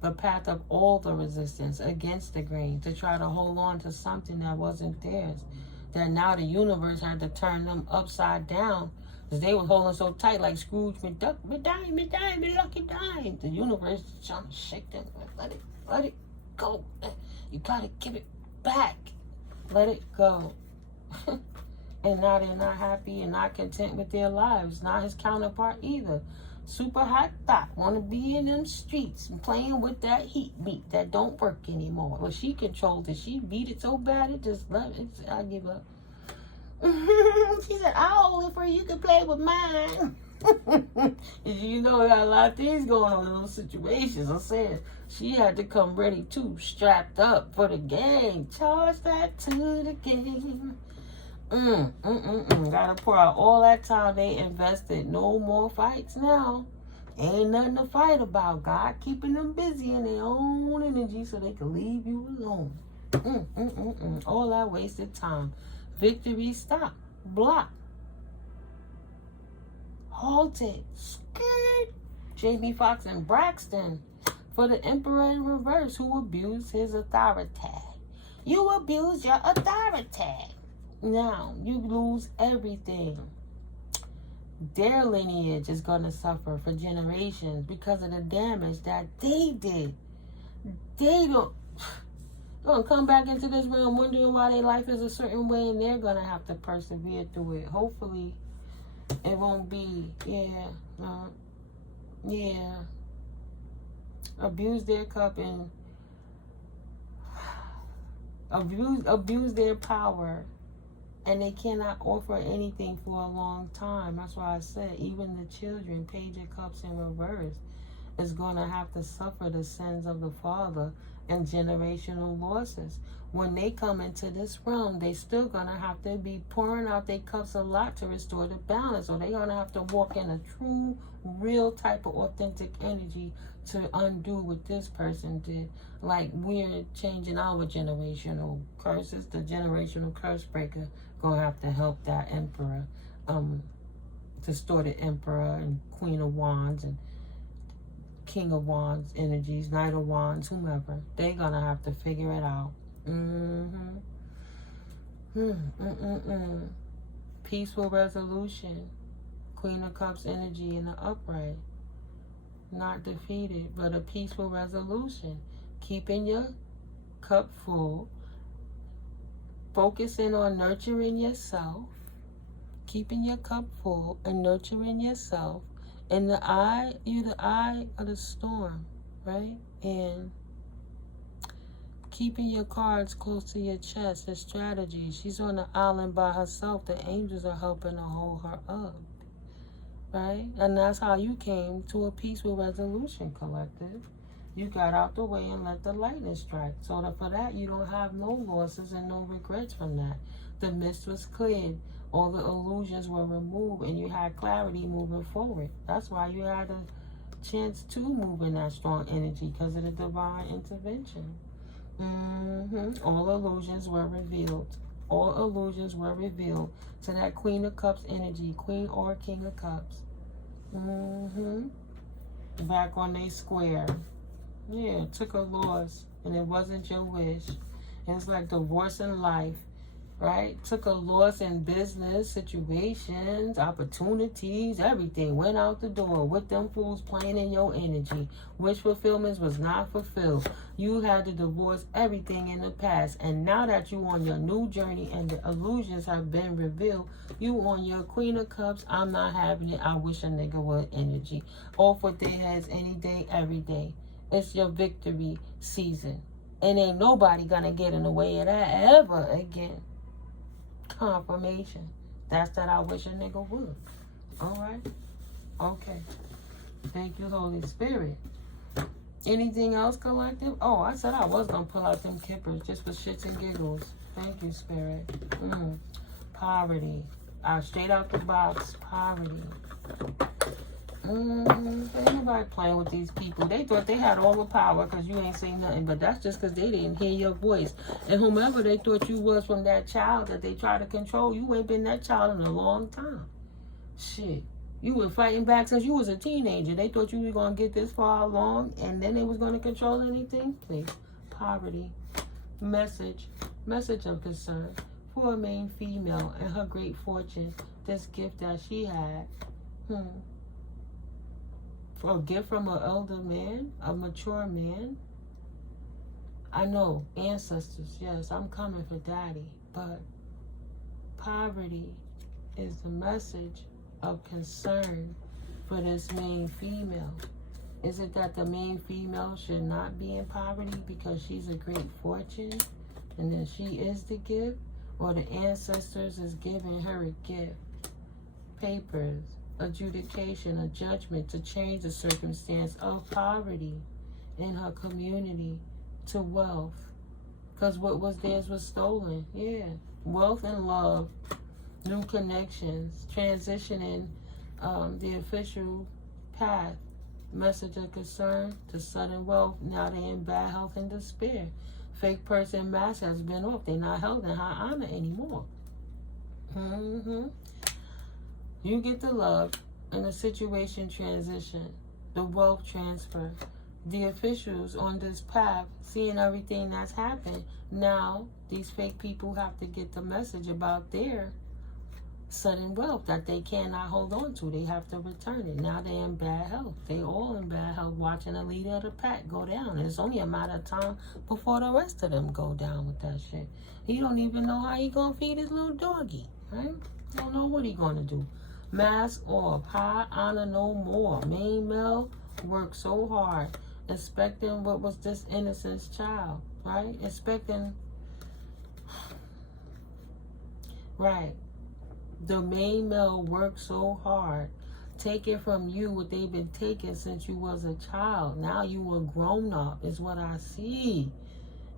The path of all the resistance against the grain, to try to hold on to something that wasn't theirs. That now the universe had to turn them upside down because they were holding so tight like Scrooge McDuck, me lucky dime. The universe is trying to shake them. Let it go. You gotta give it back. Let it go. And now they're not happy and not content with their lives. Not his counterpart either. Super hot thought, want to be in them streets and playing with that heat meat that don't work anymore. Well, she controlled it. She beat it so bad it just left it. I give up. She said, I'll hold it for you. You can play with mine. You know, there are a lot of things going on in those situations. I'm saying she had to come ready too, strapped up for the game. Charge that to the game. Gotta pour out all that time they invested. No more fights now. Ain't nothing to fight about. God keeping them busy in their own energy so they can leave you alone. All that wasted time. Victory stopped. Blocked. Halted. Scared. Jamie Foxx and Braxton for the Emperor in reverse who abused his authority. You abused your authority. Now, you lose everything. Their lineage is going to suffer for generations because of the damage that they did. They don't going to come back into this realm wondering why their life is a certain way, and they're going to have to persevere through it. Hopefully, it won't be, abuse their cup and abuse their power. And they cannot offer anything for a long time. That's why I said even the children, Page of Cups in reverse, is going to have to suffer the sins of the father and generational losses. When they come into this realm, they still going to have to be pouring out their cups a lot to restore the balance. Or they're going to have to walk in a true, real type of authentic energy to undo what this person did. Like we're changing our generational curses. The generational curse breaker gonna have to help that emperor, distorted emperor and Queen of Wands and King of Wands energies, Knight of Wands, whomever. They're gonna have to figure it out. Peaceful resolution. Queen of Cups energy in the upright. Not defeated, but a peaceful resolution. Keeping your cup full. Focusing on nurturing yourself. Keeping your cup full and nurturing yourself. And you're the eye of the storm, right? And keeping your cards close to your chest, the strategy. She's on the island by herself. The angels are helping to hold her up, right? And that's how you came to a peaceful resolution, collective. You got out the way and let the lightning strike. So that for that, you don't have no losses and no regrets from that. The mist was cleared. All the illusions were removed and you had clarity moving forward. That's why you had a chance to move in that strong energy because of the divine intervention. All illusions were revealed. All illusions were revealed to that Queen of Cups energy, Queen or King of Cups. Back on they square. Yeah, took a loss, and it wasn't your wish. And it's like divorce in life, right? Took a loss in business, situations, opportunities, everything. Went out the door with them fools playing in your energy. Wish fulfillments was not fulfilled. You had to divorce everything in the past. And now that you on your new journey and the illusions have been revealed, you on your Queen of Cups, I'm not having it, I wish a nigga would energy. Off with their heads any day, every day. It's your victory season. And ain't nobody gonna get in the way of that ever again. Confirmation. That's that I wish a nigga would. Alright? Okay. Thank you, Holy Spirit. Anything else, collective? Oh, I said I was gonna pull out them kippers just for shits and giggles. Thank you, Spirit. Poverty. Straight out the box. Poverty. Ain't nobody playing with these people. They thought they had all the power because you ain't saying nothing, but that's just because they didn't hear your voice. And whomever they thought you was from that child that they try to control, you ain't been that child in a long time. Shit. You were fighting back since you was a teenager. They thought you were going to get this far along and then they was going to control anything? Please. Poverty. Message of concern for a main female and her great fortune. This gift that she had. A gift from an elder man, a mature man. I know, ancestors, yes, I'm coming for daddy, but poverty is the message of concern for this main female. Is it that the main female should not be in poverty because she's a great fortune and then she is the gift, or the ancestors is giving her a gift? Papers, adjudication, a judgment to change the circumstance of poverty in her community to wealth, because what was theirs was stolen. Yeah, wealth and love, new connections, transitioning the official path. Message of concern to sudden wealth. Now they in bad health and despair. Fake person mask has been off. They're not held in high honor anymore. You get the love and the situation transition, the wealth transfer. The officials on this path, seeing everything that's happened, now these fake people have to get the message about their sudden wealth that they cannot hold on to. They have to return it. Now they're in bad health. They all in bad health watching the leader of the pack go down. And it's only a matter of time before the rest of them go down with that shit. He don't even know how he gonna feed his little doggy, right? Don't know what he gonna do. Mask off, high honor no more. Main male worked so hard, expecting what was this innocent child, right? Expecting, right. The main male worked so hard, taking from you what they've been taking since you was a child. Now you a grown up is what I see.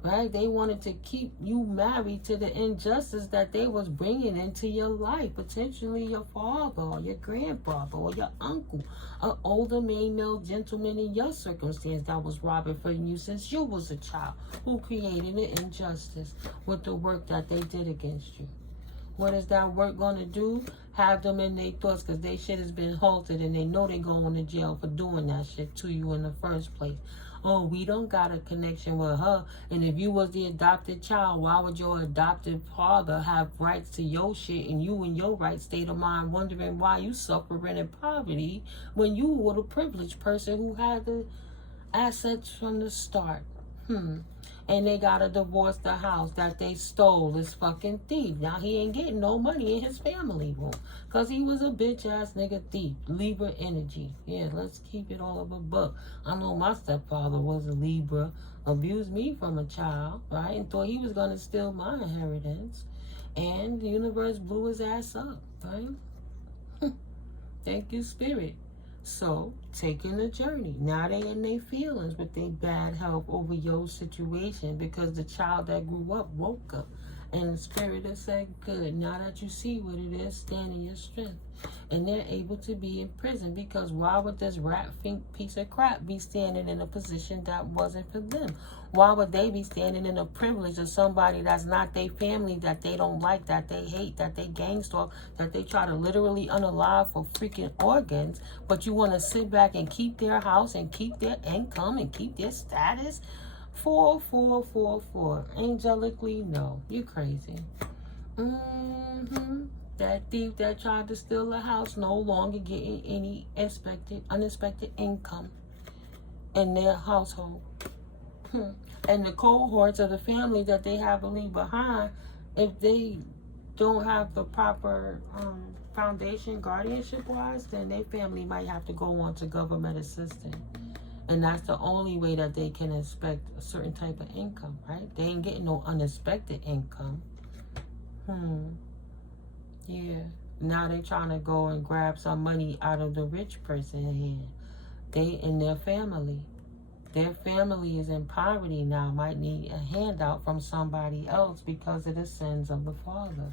Right? They wanted to keep you married to the injustice that they was bringing into your life. Potentially your father or your grandfather or your uncle. An older male gentleman in your circumstance that was robbing from you since you was a child. Who created the injustice with the work that they did against you. What is that work going to do? Have them in their thoughts because their shit has been halted and they know they going to jail for doing that shit to you in the first place. Oh, we don't got a connection with her. And if you was the adopted child, why would your adopted father have rights to your shit and you in your right state of mind wondering why you suffering in poverty when you were the privileged person who had the assets from the start? And they gotta divorce the house that they stole. This fucking thief. Now he ain't getting no money in his family room because he was a bitch ass nigga thief. Libra energy. Yeah, let's keep it all of a buck. I know my stepfather was a Libra, abused me from a child, right? And thought he was gonna steal my inheritance, and the universe blew his ass up, right? Thank you, Spirit. So, taking the journey. Now they in their feelings with their bad health over your situation because the child that grew up woke up And the spirit has said, good, now that you see what it is, stand in your strength. And they're able to be in prison, because why would this rat fink piece of crap be standing in a position that wasn't for them? Why would they be standing in a privilege of somebody that's not their family, that they don't like, that they hate, that they gang stalk, that they try to literally unalive for freaking organs, but you want to sit back and keep their house and keep their income and keep their status? 4. Angelically, no. You crazy. That thief that tried to steal the house no longer getting any unexpected income in their household. And the cohorts of the family that they have to leave behind, if they don't have the proper foundation guardianship-wise, then their family might have to go on to government assistance. And that's the only way that they can expect a certain type of income, right? They ain't getting no unexpected income. Yeah. Now they trying to go and grab some money out of the rich person's hand. They and their family. Their family is in poverty now, might need a handout from somebody else because of the sins of the father.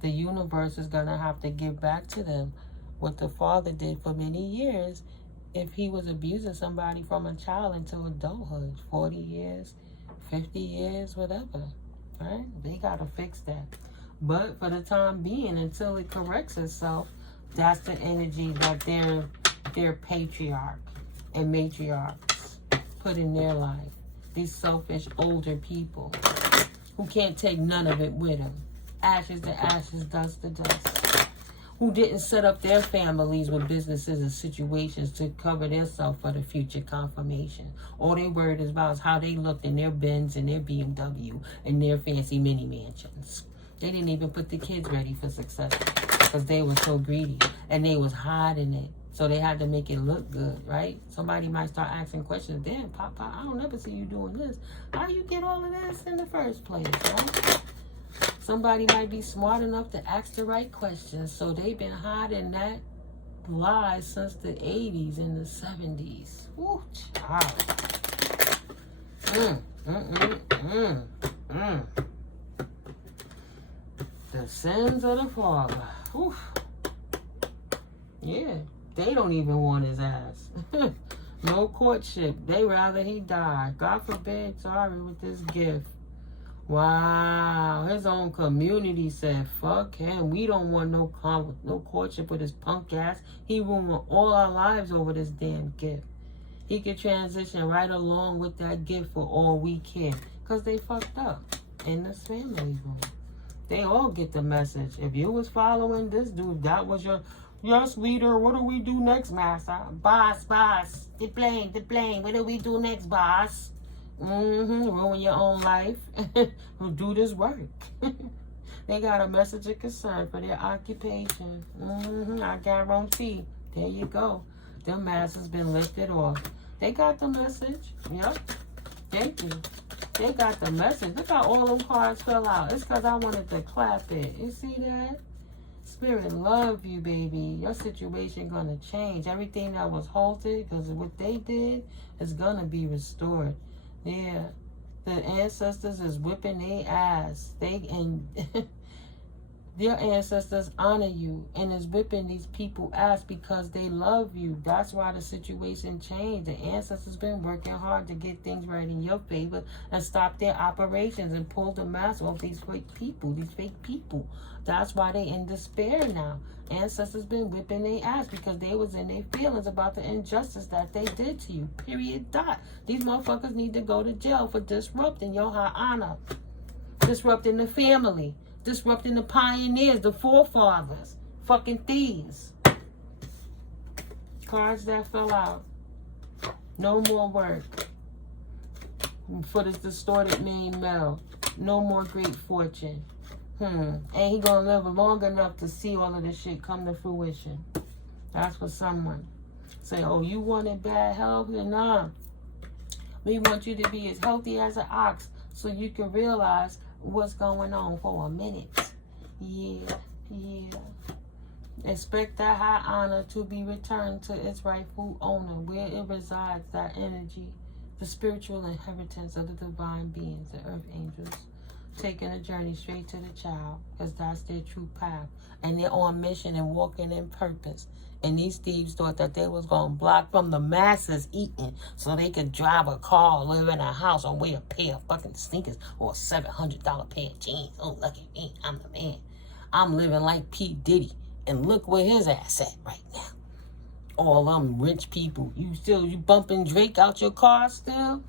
The universe is going to have to give back to them what the father did for many years if he was abusing somebody from a child until adulthood. 40 years, 50 years, whatever. Right? They got to fix that. But for the time being, until it corrects itself, that's the energy that their patriarch and matriarchs put in their life. These selfish older people who can't take none of it with them. Ashes to ashes, dust to dust. Who didn't set up their families with businesses and situations to cover themselves for the future confirmation. All they worried about is how they looked in their Benz and their BMW and their fancy mini mansions. They didn't even put the kids ready for success because they were so greedy and they was hiding it. So they had to make it look good, right? Somebody might start asking questions. Damn, Papa, I don't ever see you doing this. How you get all of this in the first place, right? Somebody might be smart enough to ask the right questions. So they've been hiding that lie since the 80s and the 70s. Woo, child. The sins of the father. Whew. Yeah, they don't even want his ass. No courtship. They rather he die. God forbid, sorry, with this gift. Wow, his own community said, fuck him. We don't want no courtship with his punk ass. He ruined all our lives over this damn gift. He could transition right along with that gift for all we care. Because they fucked up in this family room. They all get the message. If you was following this dude, that was your yes, leader. What do we do next, master? Boss. The plane. What do we do next, boss? Ruin your own life. Do this work. They got a message of concern for their occupation. I guarantee. There you go. Their mask has been lifted off. They got the message. Yep. Thank you. They got the message. Look how all them cards fell out. It's because I wanted to clap it. You see that? Spirit love you, baby. Your situation gonna change. Everything that was halted, because what they did is gonna be restored. Yeah, the ancestors is whipping their ass. Their ancestors honor you and is whipping these people ass because they love you. That's why the situation changed. The ancestors been working hard to get things right in your favor and stop their operations and pull the mask off these fake people. That's why they in despair now. Ancestors been whipping their ass because they was in their feelings about the injustice that they did to you. Period. Dot. These motherfuckers need to go to jail for disrupting your high honor. Disrupting the family. Disrupting the pioneers, the forefathers. Fucking thieves. Cards that fell out. No more work. For this distorted main male. No more great fortune. And he gonna live long enough to see all of this shit come to fruition. That's for someone. Say, oh, you wanted bad health? Nah. We want you to be as healthy as an ox so you can realize what's going on for a minute. Yeah. Expect that high honor to be returned to its rightful owner, where it resides, that energy, the spiritual inheritance of the divine beings, the earth angels. taking a journey straight to the child, because that's their true path. And they're on mission and walking in purpose. And these thieves thought that they was going to block from the masses eating so they could drive a car, live in a house, or wear a pair of fucking sneakers or a $700 pair of jeans. Oh, look at me. I'm the man. I'm living like P. Diddy. And look where his ass at right now. All them rich people. You bumping Drake out your car still?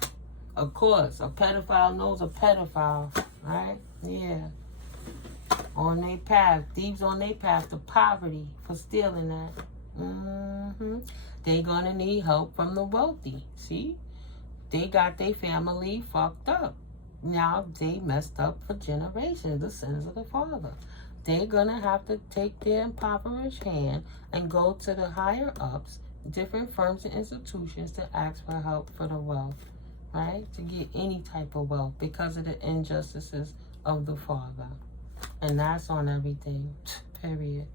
Of course. A pedophile knows a pedophile. Right? Yeah. On their path. Thieves on their path to poverty for stealing that. They gonna need help from the wealthy. See? They got their family fucked up. Now they messed up for generations. The sins of the father. They're gonna have to take their impoverished hand and go to the higher ups, different firms and institutions, to ask for help for the wealth, right? To get any type of wealth because of the injustices of the father. And that's on everything. Period.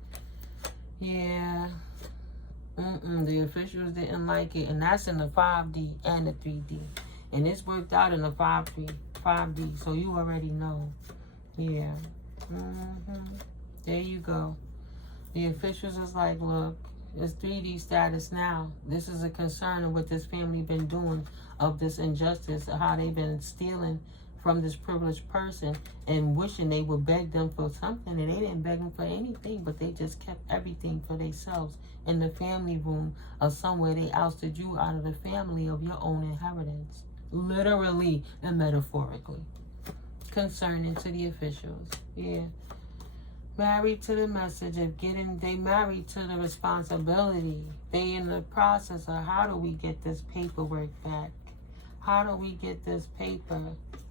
Yeah. The officials didn't like it. And that's in the 5D and the 3D. And it's worked out in the 5D. So you already know. Yeah. There you go. The officials is like, look, it's 3D status now. This is a concern of what this family been doing, of this injustice, of how they've been stealing from this privileged person and wishing they would beg them for something, and they didn't beg them for anything, but they just kept everything for themselves in the family room or somewhere. They ousted you out of the family of your own inheritance, literally and metaphorically. Concerning to the officials. Yeah. Married to the message of they married to the responsibility. They in the process of how do we get this paperwork back? How do we get this paper,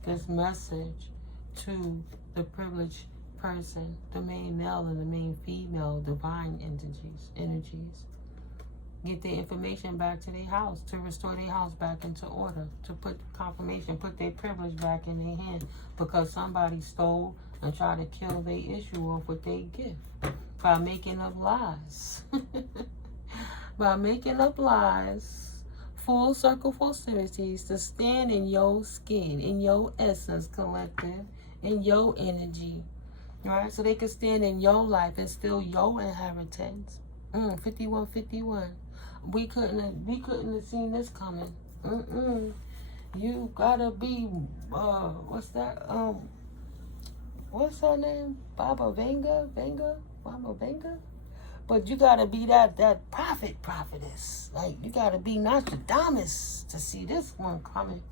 this message to the person, the main male and the main female divine energies. Get their information back to their house, to restore their house back into order, to put confirmation, put their privilege back in their hand, because somebody stole and tried to kill their issue off with their gift by making up lies. By making up lies. Full circle festivities to stand in your skin, in your essence, collective, in your energy. Right? So they can stand in your life and steal your inheritance. 5151. We couldn't have seen this coming. You gotta be what's her name? Baba Vanga? Baba Vanga? But you gotta be that prophetess. Like, you gotta be Nostradamus to see this one coming.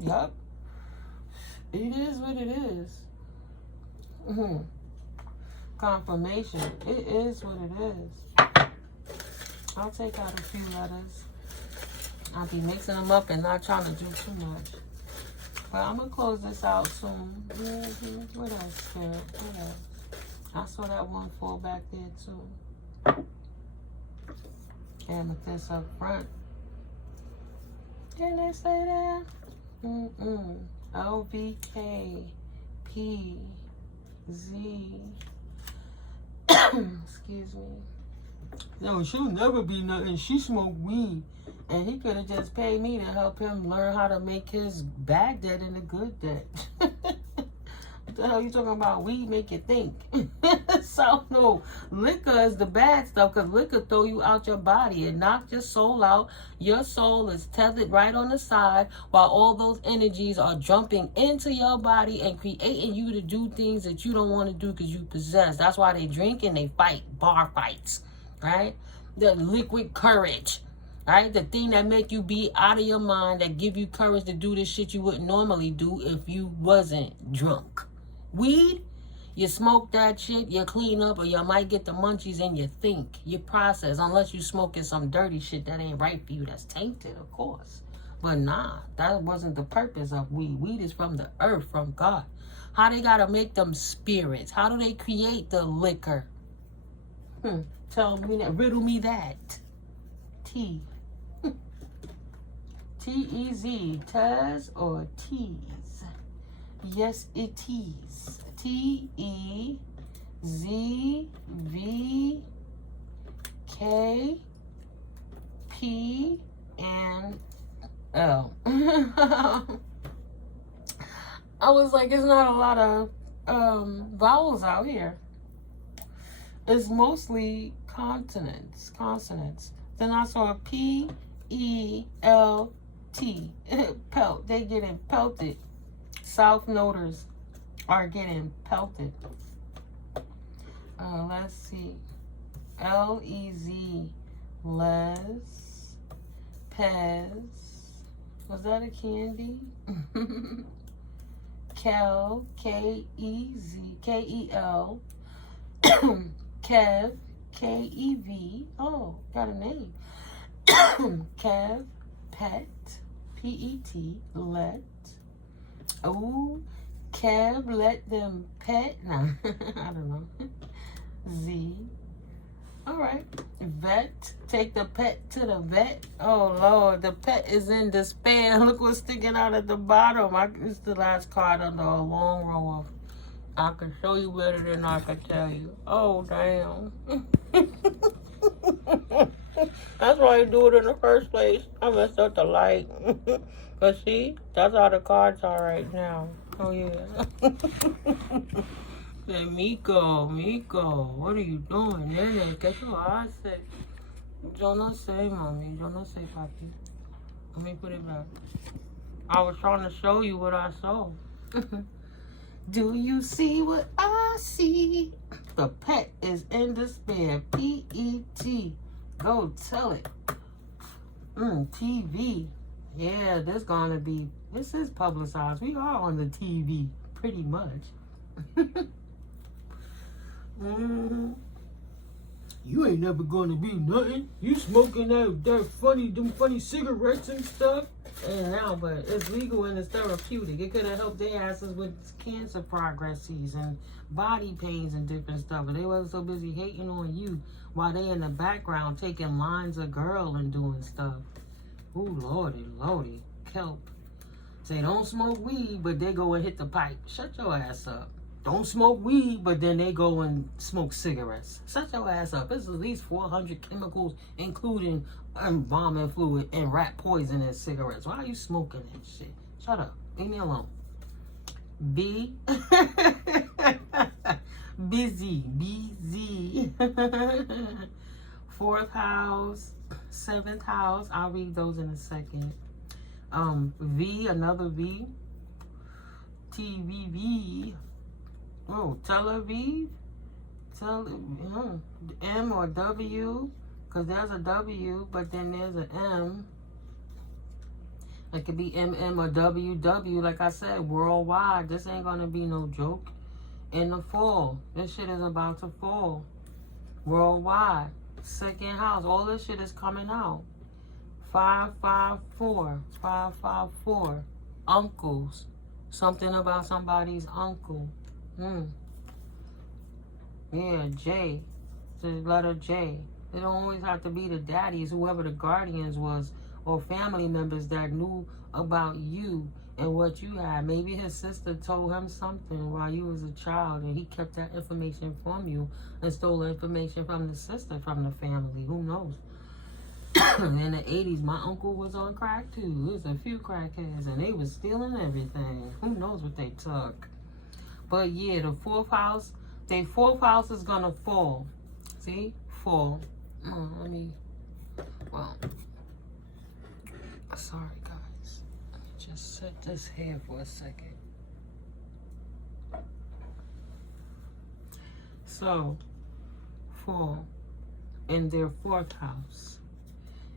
Yup. It is what it is. Confirmation. It is what it is. I'll take out a few letters. I'll be mixing them up and not trying to do too much. But I'm going to close this out soon. What else, Spirit? What else? I saw that one fall back there, too. Amethyst up front. Didn't they say that? LVK PZ. Excuse me. No, she'll never be nothing. She smoked weed. And he could have just paid me to help him learn how to make his bad debt into good debt. What the hell you talking about? Weed make you think. So, no. Liquor is the bad stuff, because liquor throw you out your body. It knocks your soul out. Your soul is tethered right on the side while all those energies are jumping into your body and creating you to do things that you don't want to do because you possess. That's why they drink and they fight. Bar fights. Right? The liquid courage. Right? The thing that make you be out of your mind, that give you courage to do this shit you wouldn't normally do if you wasn't drunk. Weed, you smoke that shit, you clean up, or you might get the munchies and you think, you process, unless you smoking some dirty shit that ain't right for you, that's tainted, of course. But nah, that wasn't the purpose of weed. Weed is from the earth, from God. How they gotta make them spirits? How do they create the liquor? Tell me that, riddle me that. T. T-E-Z, Tez or T's? Yes, it is. T-E-Z-V-K-P and L. I was like, it's not a lot of vowels out here. It's mostly consonants. Then I saw P-E-L-T. Pelt. They getting pelted. South Noters are getting pelted. Let's see. L-E-Z. Les. Pez. Was that a candy? Kel. K-E-Z. K-E-L. Kev. K-E-V. Oh, got a name. Kev. Pet. P-E-T. Let. Oh, Kev, let them pet. Nah, I don't know. Z. All right. Vet. Take the pet to the vet. Oh, Lord. The pet is in despair. Look what's sticking out at the bottom. It's the last card under a long row of. I can show you better than I can tell you. Oh, damn. That's why I do it in the first place. I messed up the light. But see, that's how the cards are right now. Oh, yeah. Say, Miko, what are you doing? Nene, ¿qué tú haces? Yo no sé, mami. Yo no sé, papi. Let me put it back. I was trying to show you what I saw. Do you see what I see? The pet is in despair. P-E-T. Go tell it. TV. Yeah, this is publicized. We are on the TV, pretty much. You ain't never gonna be nothing. You smoking them funny cigarettes and stuff. And now, but it's legal and it's therapeutic. It could have helped their asses with cancer progresses and body pains and different stuff. But they wasn't so busy hating on you while they in the background taking lines of girl and doing stuff. Ooh, lordy. Kelp. Say, don't smoke weed, but they go and hit the pipe. Shut your ass up. Don't smoke weed, but then they go and smoke cigarettes. Shut your ass up. It's at least 400 chemicals, including embalming fluid and rat poison in cigarettes. Why are you smoking that shit? Shut up. Leave me alone. B. Busy. Fourth house. Seventh house. I'll read those in a second. V, another V. TVV. Oh, Tel Aviv. M or W. Because there's a W, but then there's an M. It could be MM or WW. Like I said, worldwide. This ain't going to be no joke. In the fall. This shit is about to fall. Worldwide. Second house. All this shit is coming out. 554. 554. Uncles. Something about somebody's uncle. Yeah, J. The letter J. It don't always have to be the daddies, whoever the guardians was, or family members that knew about you and what you had. Maybe his sister told him something while you was a child, and he kept that information from you and stole information from the sister from the family. Who knows? In the 80s, my uncle was on crack too. There's a few crackheads, and they was stealing everything. Who knows what they took? But yeah, the fourth house, their fourth house is gonna fall. See? Fall. Sorry guys. Let me just set this here for a second. So, fall in their fourth house,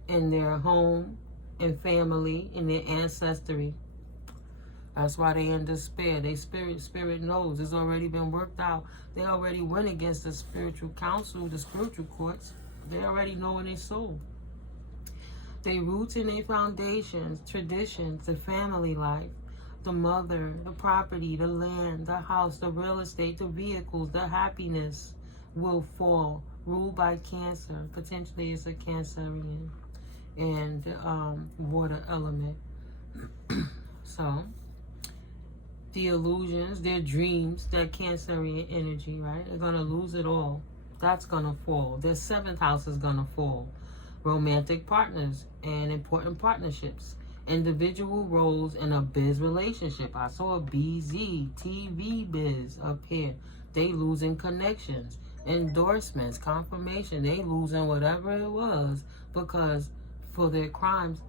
in their home and family, in their ancestry. That's why they in despair. They spirit knows it's already been worked out. They already went against the spiritual council, the spiritual courts. They already know in their soul. They roots in their foundations, traditions, the family life, the mother, the property, the land, the house, the real estate, the vehicles, the happiness will fall. Ruled by Cancer. Potentially it's a Cancerian. And water element. So, the illusions, their dreams, their Cancerian energy, right? They're going to lose it all. That's going to fall. Their seventh house is going to fall. Romantic partners and important partnerships individual roles in a biz relationship. I saw a BZ, TV biz up here. They losing connections, endorsements, confirmation. They losing whatever it was because for their crimes,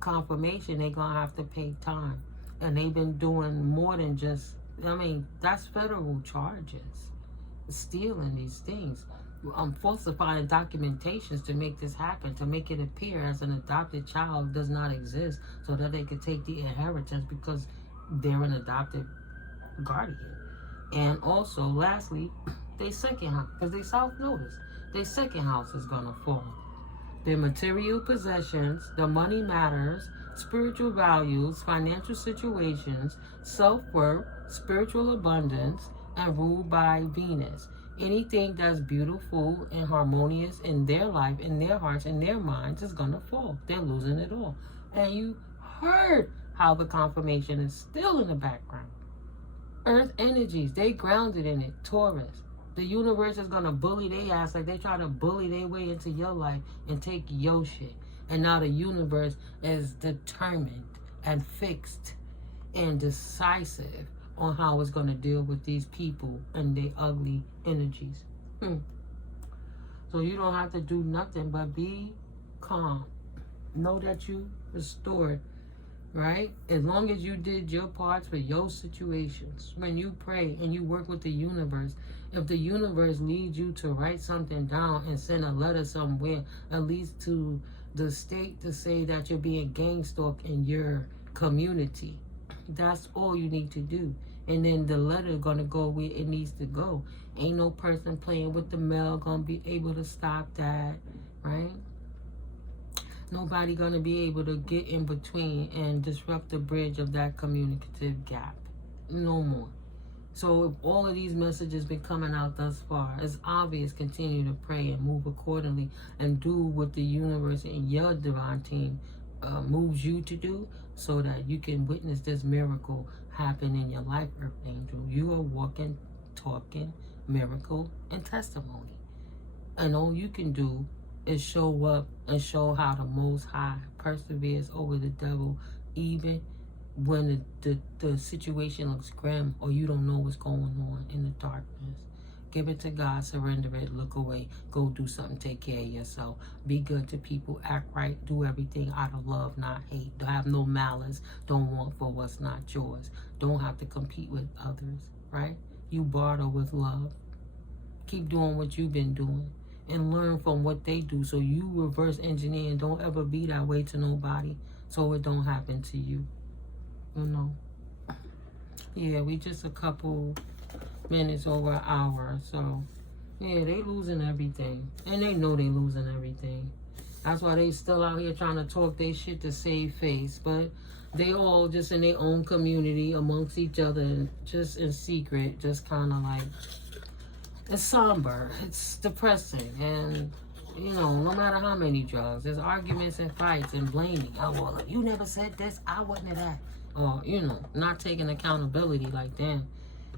confirmation, they gonna have to pay time. And they've been doing more than just, I mean, that's federal charges. Stealing these things. Falsifying documentations to make this happen, to make it appear as an adopted child does not exist so that they could take the inheritance because they're an adopted guardian. And also, lastly, their second house, because they self-notice, their second house is going to fall. Their material possessions, the money matters, spiritual values, financial situations, self-worth, spiritual abundance, and ruled by Venus. Anything that's beautiful and harmonious in their life, in their hearts, in their minds is going to fall. They're losing it all. And you heard how the confirmation is still in the background. Earth energies, they grounded in it. Taurus. The universe is going to bully their ass like they try to bully their way into your life and take your shit. And now the universe is determined and fixed and decisive on how it's going to deal with these people and their ugly energies. So you don't have to do nothing but be calm. Know that you restored, right? As long as you did your parts for your situations. When you pray and you work with the universe, if the universe leads you to write something down and send a letter somewhere, at least to the state to say that you're being gang stalked in your community, that's all you need to do. And then the letter gonna go where it needs to go. Ain't no person playing with the mail gonna be able to stop that, right? Nobody gonna be able to get in between and disrupt the bridge of that communicative gap. No more. So if all of these messages been coming out thus far, it's obvious continue to pray and move accordingly and do what the universe and your divine team moves you to do so that you can witness this miracle happen in your life, Earth Angel. You are walking, talking, miracle, and testimony. And all you can do is show up and show how the Most High perseveres over the devil, even when the situation looks grim or you don't know what's going on in the darkness. Give it to God, surrender it, look away, go do something, take care of yourself. Be good to people, act right, do everything out of love, not hate. Don't have no malice, don't want for what's not yours. Don't have to compete with others, right? You barter with love. Keep doing what you've been doing and learn from what they do so you reverse engineer and don't ever be that way to nobody so it don't happen to you. You know? Yeah, we just a couple minutes over an hour, so yeah, they losing everything, and they know they losing everything. That's why they still out here trying to talk their shit to save face, but they all just in their own community amongst each other, just in secret, just kind of like, it's somber, it's depressing, and you know, no matter how many drugs, there's arguments and fights and blaming. Oh, well, you never said this, I wasn't that. Or, you know, not taking accountability. Like, damn,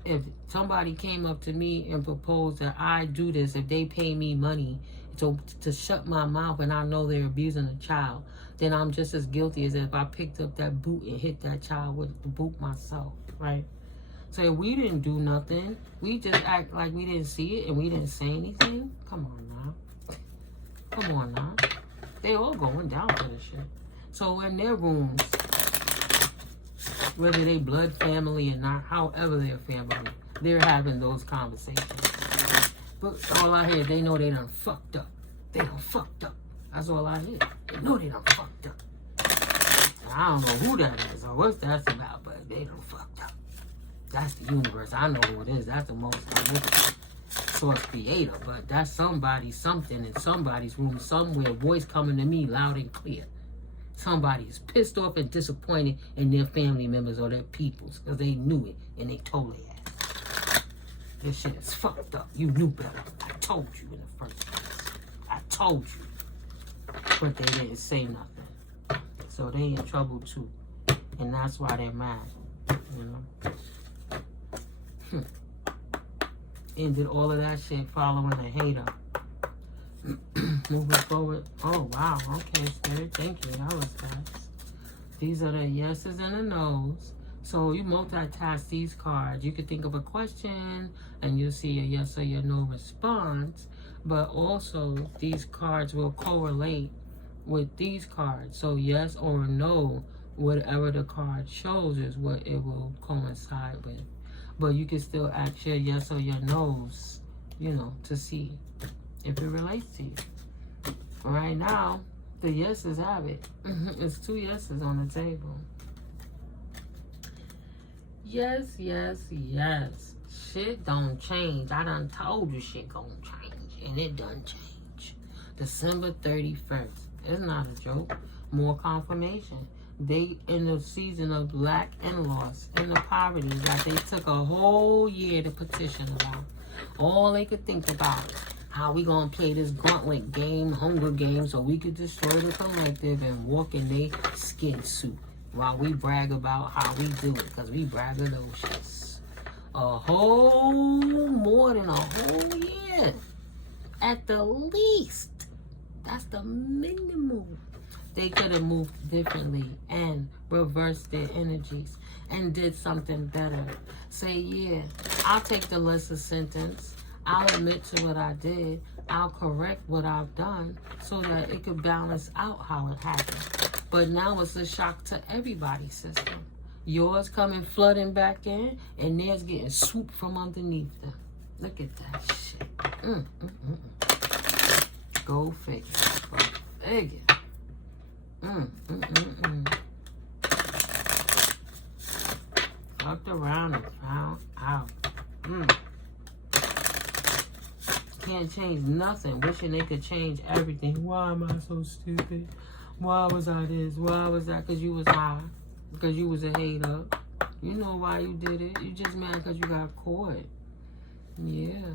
if somebody came up to me and proposed that I do this, if they pay me money to shut my mouth and I know they're abusing a child, then I'm just as guilty as if I picked up that boot and hit that child with the boot myself, right? So if we didn't do nothing, we just act like we didn't see it and we didn't say anything. Come on now. Come on now. They all going down for this shit. So in their rooms, whether they blood family or not, however they're family, they're having those conversations. But all I hear, they know they done fucked up. They done fucked up. That's all I hear. They know they done fucked up. And I don't know who that is or what that's about, but they done fucked up. That's the universe. I know who it is. That's the most source creator. But that's somebody, something in somebody's room, somewhere, voice coming to me loud and clear. Somebody is pissed off and disappointed in their family members or their peoples because they knew it and they told their ass. This shit is fucked up. You knew better. I told you in the first place. I told you. But they didn't say nothing. So they in trouble too. And that's why they're mad. You know? Ended all of that shit following a hater. Moving forward. Oh, wow. Okay, Spirit. Thank you. That was fast. These are the yeses and the nos. So you multitask these cards. You could think of a question and you'll see a yes or your no response. But also these cards will correlate with these cards. So yes or no, whatever the card shows is what it will coincide with. But you can still ask your yes or your no's, you know, to see if it relates to you. Right now, the yeses have it. It's 2 yeses on the table. Yes, yes, yes. Shit don't change. I done told you shit gonna change. And it done change. December 31st. It's not a joke. More confirmation. They in the season of lack and loss and the poverty that they took a whole year to petition about. All they could think about, how we gonna play this gauntlet game, Hunger game, so we could destroy the collective and walk in their skin suit while we brag about how we do it, because we braggadocious. A whole, more than a whole year. At the least. That's the minimum. They could have moved differently and reversed their energies and did something better. Say, yeah, I'll take the lesser sentence. I'll admit to what I did. I'll correct what I've done so that it could balance out how it happened. But now it's a shock to everybody's system. Yours coming flooding back in, and theirs getting swooped from underneath them. Look at that shit. Go figure. Go figure. Fucked around and found out. Can't change nothing. Wishing they could change everything. Why am I so stupid? Why was I this? Why was that? Because you was high. Because you was a hater. You know why you did it. You just mad because you got caught. Yeah.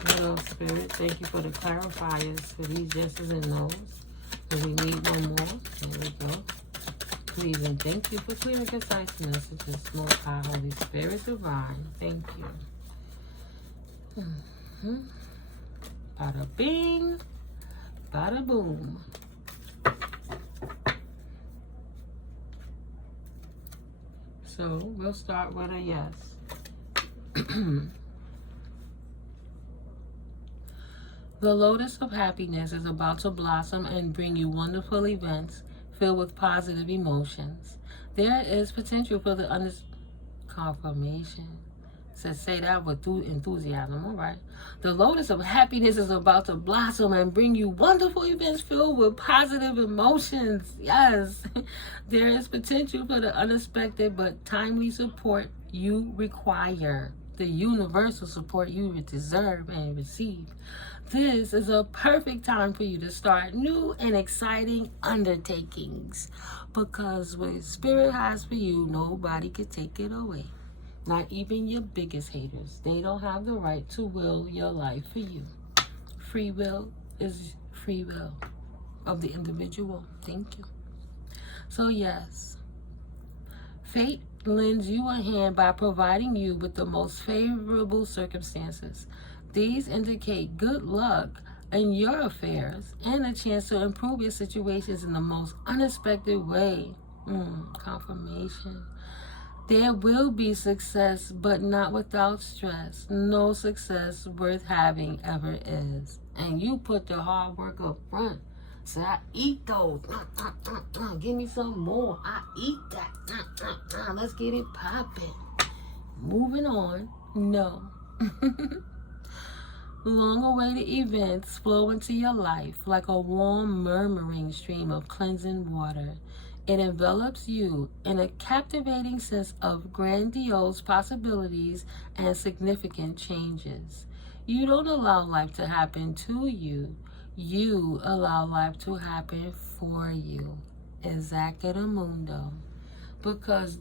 What else, Spirit? Thank you for the clarifiers for these yeses and nos. And we need one more. There we go. Please and thank you for clear and concise messages. Most High Holy Spirit Divine. Thank you. Bada bing. Bada boom. So we'll start with a yes. The lotus of happiness is about to blossom and bring you wonderful events filled with positive emotions. There is potential for the confirmation. So say that with enthusiasm, all right. The lotus of happiness is about to blossom and bring you wonderful events filled with positive emotions. Yes, there is potential for the unexpected but timely support you require. The universal support you deserve and receive. This is a perfect time for you to start new and exciting undertakings, because what Spirit has for you, nobody can take it away. Not even your biggest haters. They don't have the right to will your life for you. Free will is free will of the individual. Thank you. So yes, fate lends you a hand by providing you with the most favorable circumstances. These indicate good luck in your affairs and a chance to improve your situations in the most unexpected way. Confirmation. There will be success, but not without stress. No success worth having ever is. And you put the hard work up front. So I eat those. Give me some more. I eat that. Let's get it popping. Moving on. No. Long-awaited events flow into your life like a warm, murmuring stream of cleansing water. It envelops you in a captivating sense of grandiose possibilities and significant changes. You don't allow life to happen to you. You allow life to happen for you. Exactamundo. Because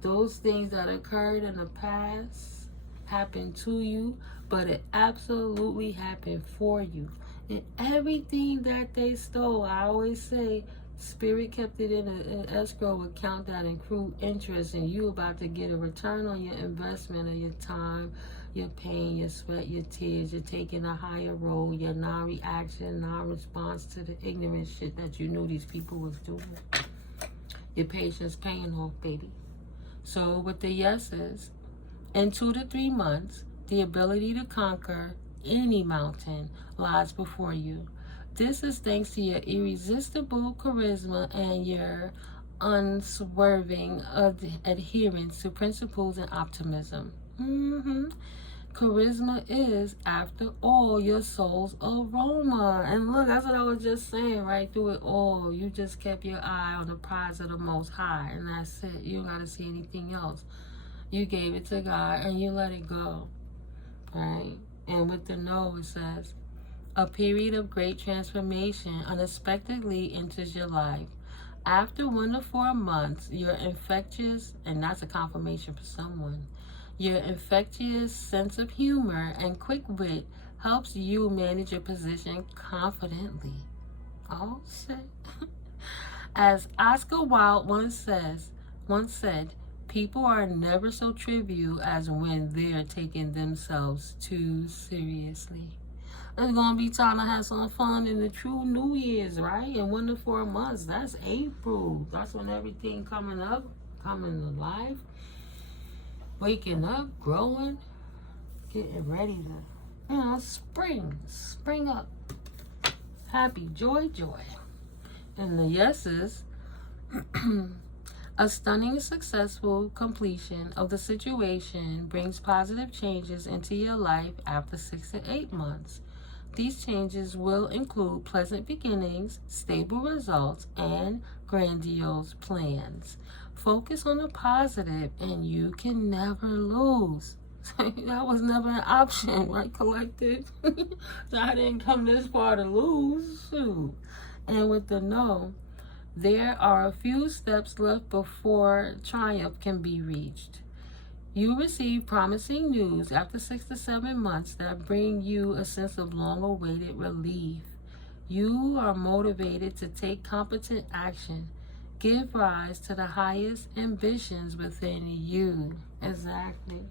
those things that occurred in the past happened to you, but it absolutely happened for you. And everything that they stole, I always say, Spirit kept it in an escrow account that accrued interest, and you about to get a return on your investment of your time, your pain, your sweat, your tears. You're taking a higher role. Your non-reaction, non-response to the ignorant shit that you knew these people was doing. Your patience paying off, baby. So with the yeses, in 2 to 3 months, the ability to conquer any mountain lies before you. This is thanks to your irresistible charisma and your unswerving adherence to principles and optimism. Charisma is, after all, your soul's aroma. And look, that's what I was just saying, right through it all. You just kept your eye on the prize of the Most High, and that's it. You don't got to see anything else. You gave it to God, and you let it go, right? And with the no, it says, a period of great transformation unexpectedly enters your life. After 1 to 4 months, your infectious, and that's a confirmation for someone, your infectious sense of humor and quick wit helps you manage your position confidently. Oh, shit. As Oscar Wilde once said, people are never so trivial as when they're taking themselves too seriously. It's going to be time to have some fun in the true New Year's, right? In 1 to 4 months, that's April. That's when everything coming to life. Waking up, growing, getting ready to, spring up. Happy, joy. And the yeses, a stunning, successful completion of the situation brings positive changes into your life after 6 to 8 months. These changes will include pleasant beginnings, stable results, and grandiose plans. Focus on the positive, and you can never lose. That was never an option, right, collective? So I didn't come this far to lose. Shoot. And with the no, there are a few steps left before triumph can be reached. You receive promising news after 6 to 7 months that bring you a sense of long-awaited relief. You are motivated to take competent action. Give rise to the highest ambitions within you. Exactly.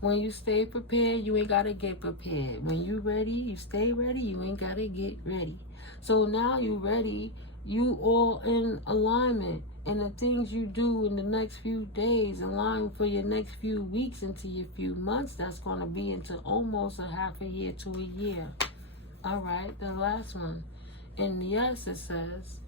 When you stay prepared, you ain't got to get prepared. When you ready, you stay ready. You ain't got to get ready. So now you ready. You all in alignment. And the things you do in the next few days, align for your next few weeks into your few months, that's going to be into almost a half a year to a year. All right, the last one. And yes, it says,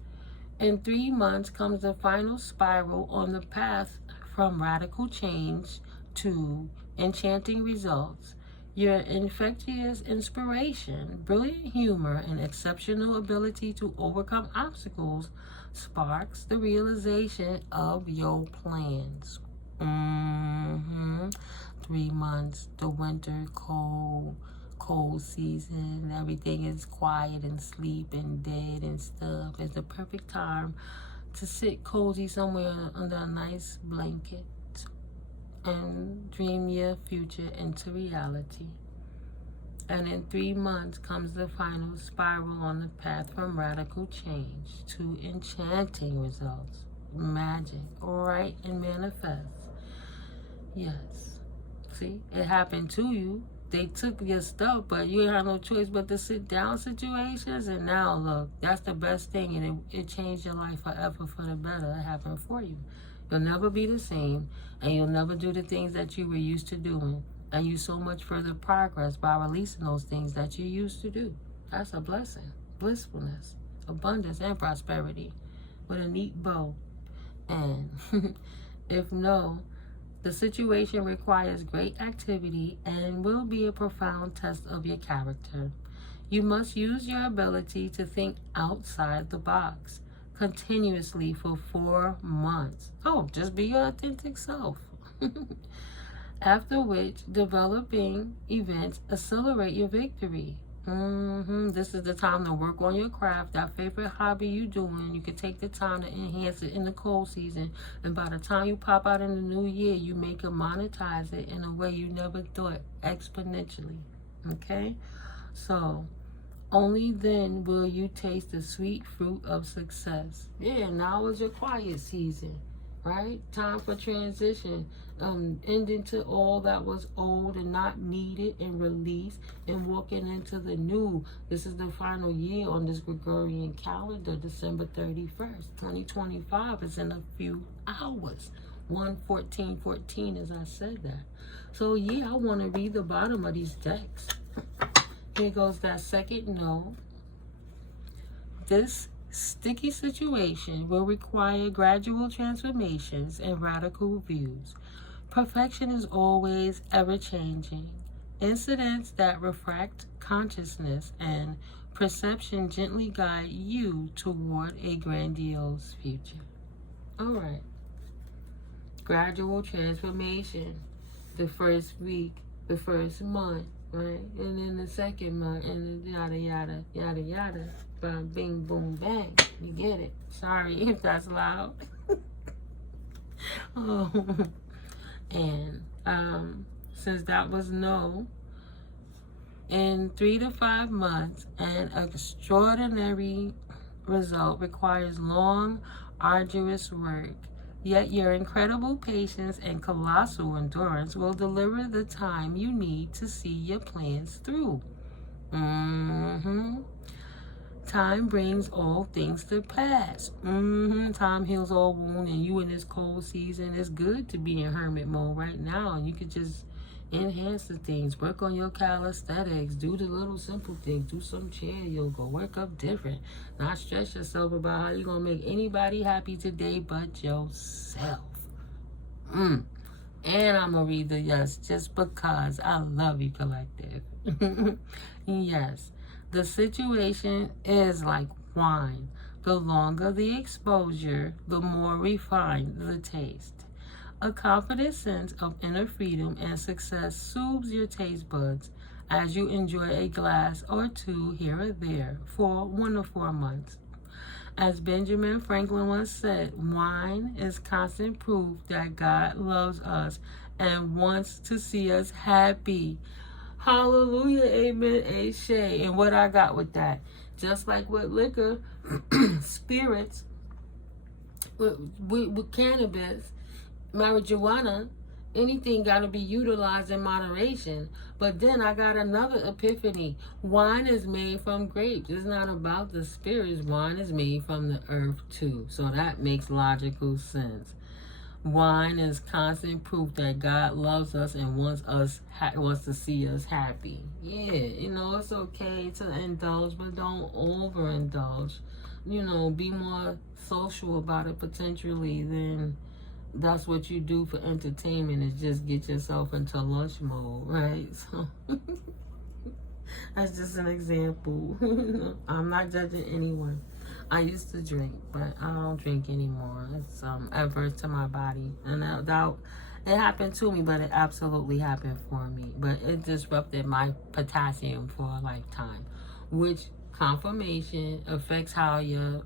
in 3 months comes the final spiral on the path from radical change to enchanting results. Your infectious inspiration, brilliant humor, and exceptional ability to overcome obstacles sparks the realization of your plans. 3 months, the winter cold season, everything is quiet and sleep and dead and stuff. It's the perfect time to sit cozy somewhere under a nice blanket and dream your future into reality. And in 3 months comes the final spiral on the path from radical change to enchanting results. Magic, write and manifest. Yes. See, it happened to you. They took your stuff, but you had no choice but to sit down situations. And now, look, that's the best thing. And it changed your life forever for the better. It happened for you. You'll never be the same. And you'll never do the things that you were used to doing. And you so much further progress by releasing those things that you used to do. That's a blessing. Blissfulness, abundance, and prosperity with a neat bow. And if no, the situation requires great activity and will be a profound test of your character. You must use your ability to think outside the box continuously for 4 months. Oh, just be your authentic self. After which, developing events accelerate your victory. This is the time to work on your craft, that favorite hobby you doing. You can take the time to enhance it in the cold season. And by the time you pop out in the new year, you make it monetize it in a way you never thought, exponentially. Okay? So, only then will you taste the sweet fruit of success. Yeah, now is your quiet season. right? Time for transition. Ending to all that was old and not needed and released, and walking into the new. This is the final year on this Gregorian calendar, December 31st. 2025 is in a few hours. 1:14:14 as I said that. So yeah, I want to read the bottom of these decks. Here goes that second no. This sticky situation will require gradual transformations and radical views. Perfection is always ever-changing. Incidents that refract consciousness and perception gently guide you toward a grandiose future. All right. Gradual transformation. The first week, the first month, right? And then the second month, and then yada, yada, yada, yada. Bang, bing, boom, bang. You get it. Sorry if that's loud. Oh. And since that was no, in 3 to 5 months, an extraordinary result requires long, arduous work. Yet your incredible patience and colossal endurance will deliver the time you need to see your plans through. Time brings all things to pass. Time heals all wounds, and you in this cold season, it's good to be in hermit mode right now. And you could just enhance the things, work on your calisthenics, do the little simple things, do some chair yoga, work up different. Not stress yourself about how you're going to make anybody happy today but yourself. And I'm going to read the yes just because I love you, collective. Yes. The situation is like wine. The longer the exposure, the more refined the taste. A confident sense of inner freedom and success soothes your taste buds as you enjoy a glass or two here or there for 1 to 4 months. As Benjamin Franklin once said, wine is constant proof that God loves us and wants to see us happy. Hallelujah, amen, ashe. And what I got with that, just like with liquor, spirits, with cannabis, marijuana, anything got to be utilized in moderation. But then I got another epiphany. Wine is made from grapes. It's not about the spirits. Wine is made from the earth too. So that makes logical sense. Wine is constant proof that God loves us and wants to see us happy. Yeah, it's okay to indulge, but don't overindulge. Be more social about it potentially than that's what you do for entertainment, is just get yourself into lunch mode, right? So that's just an example. I'm not judging anyone. I used to drink, but I don't drink anymore. It's adverse to my body. And it happened to me, but it absolutely happened for me. But it disrupted my potassium for a lifetime, which confirmation affects how your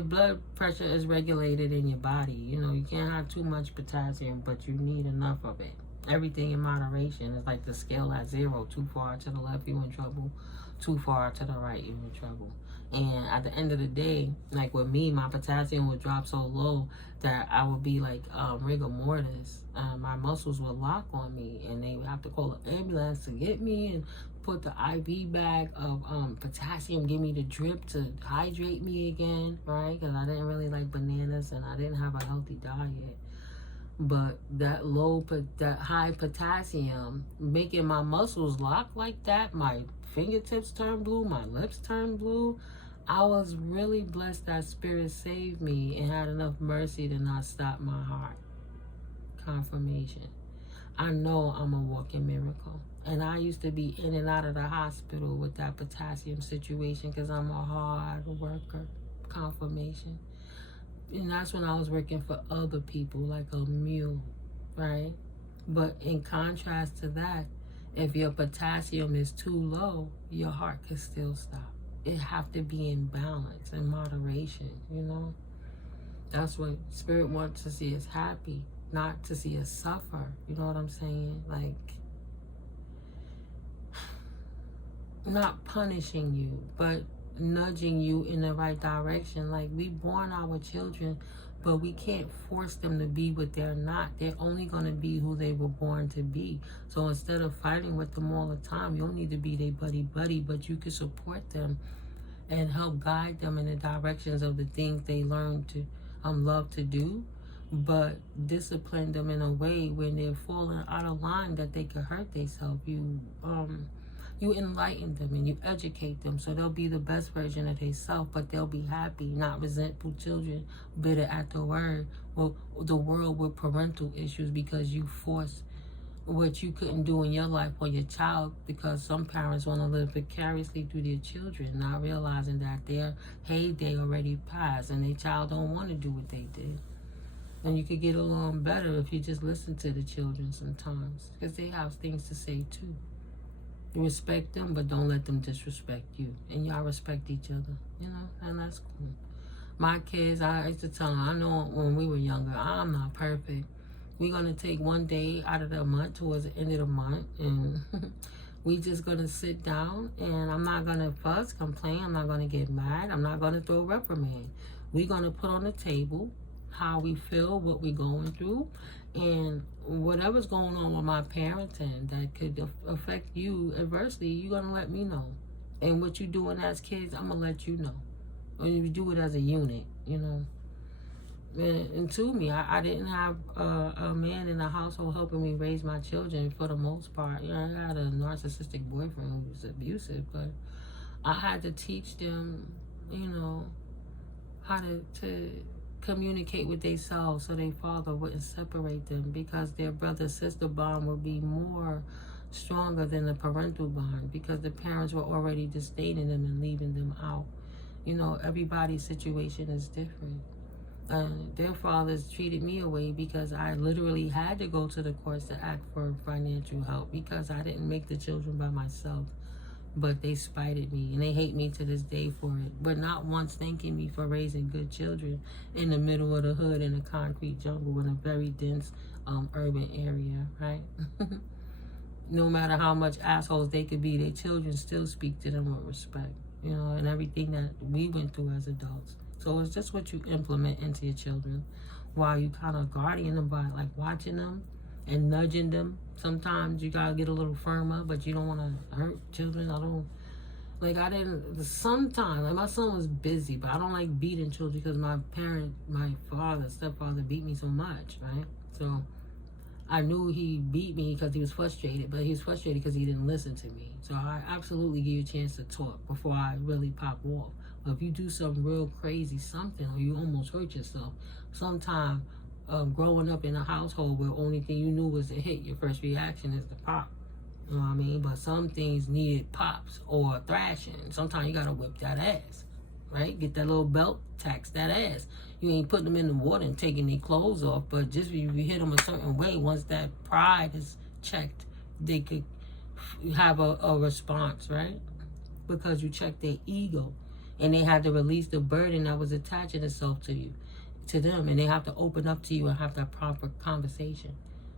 blood pressure is regulated in your body. You can't have too much potassium, but you need enough of it. Everything in moderation. Is like the scale at 0. Too far to the left, you're in trouble. Too far to the right, you're in trouble. And at the end of the day, like with me, my potassium would drop so low that I would be like rigor mortis. My muscles would lock on me, and they would have to call an ambulance to get me and put the IV bag of potassium, give me the drip to hydrate me again, right? Because I didn't really like bananas and I didn't have a healthy diet. But that high potassium, making my muscles lock like that, my fingertips turn blue, my lips turn blue. I was really blessed that Spirit saved me and had enough mercy to not stop my heart. Confirmation. I know I'm a walking miracle. And I used to be in and out of the hospital with that potassium situation because I'm a hard worker. Confirmation. And that's when I was working for other people like a mule, right? But in contrast to that, if your potassium is too low, your heart can still stop. It have to be in balance, in moderation, That's what Spirit wants to see us happy, not to see us suffer. You know what I'm saying? Like, not punishing you, but nudging you in the right direction. Like, we born our children But we can't force them to be what they're not. They're only going to be who they were born to be. So instead of fighting with them all the time, you don't need to be their buddy, but you can support them and help guide them in the directions of the things they learn to love to do, but discipline them in a way when they're falling out of line that they could hurt themselves. You enlighten them and you educate them so they'll be the best version of themselves, but they'll be happy, not resentful children, bitter at the world with parental issues because you force what you couldn't do in your life on your child, because some parents want to live vicariously through their children, not realizing that their heyday already passed and their child don't want to do what they did. And you could get along better if you just listen to the children sometimes, because they have things to say too. You respect them, but don't let them disrespect you. And y'all respect each other, you know, and that's cool. My kids, I used to tell them, I know when we were younger, I'm not perfect. We're going to take one day out of the month towards the end of the month, and we just going to sit down, and I'm not going to fuss, complain. I'm not going to get mad. I'm not going to throw reprimand. We're going to put on the table how we feel, what we're going through, and whatever's going on with my parenting that could affect you adversely, you're going to let me know. And what you're doing as kids, I'm going to let you know. Or you do it as a unit, you know. And to me, I didn't have a man in the household helping me raise my children for the most part. You know, I had a narcissistic boyfriend who was abusive, but I had to teach them, you know, how to communicate with themselves so their father wouldn't separate them, because their brother-sister bond would be more stronger than the parental bond, because the parents were already disdaining them and leaving them out. You know, everybody's situation is different. Their fathers treated me away because I literally had to go to the courts to ask for financial help, because I didn't make the children by myself. But they spited me, and they hate me to this day for it. But not once thanking me for raising good children in the middle of the hood in a concrete jungle in a very dense urban area, right? No matter how much assholes they could be, their children still speak to them with respect, you know, and everything that we went through as adults. So it's just what you implement into your children while you kind of guarding them by like watching them and nudging them. Sometimes you gotta get a little firmer, but you don't want to hurt children. Sometimes, like my son was busy, but I don't like beating children because my stepfather beat me so much, right? So I knew he beat me because he was frustrated, but he was frustrated because he didn't listen to me. So I absolutely give you a chance to talk before I really pop off. But if you do some real crazy something or you almost hurt yourself, sometime growing up in a household where only thing you knew was to hit, your first reaction is to pop. You know what I mean? But some things needed pops or thrashing. Sometimes you gotta whip that ass, right? Get that little belt, tax that ass. You ain't putting them in the water and taking their clothes off, but just if you hit them a certain way, once that pride is checked, they could have a response, right? Because you checked their ego, and they had to release the burden that was attaching itself to them, and they have to open up to you and have that proper conversation.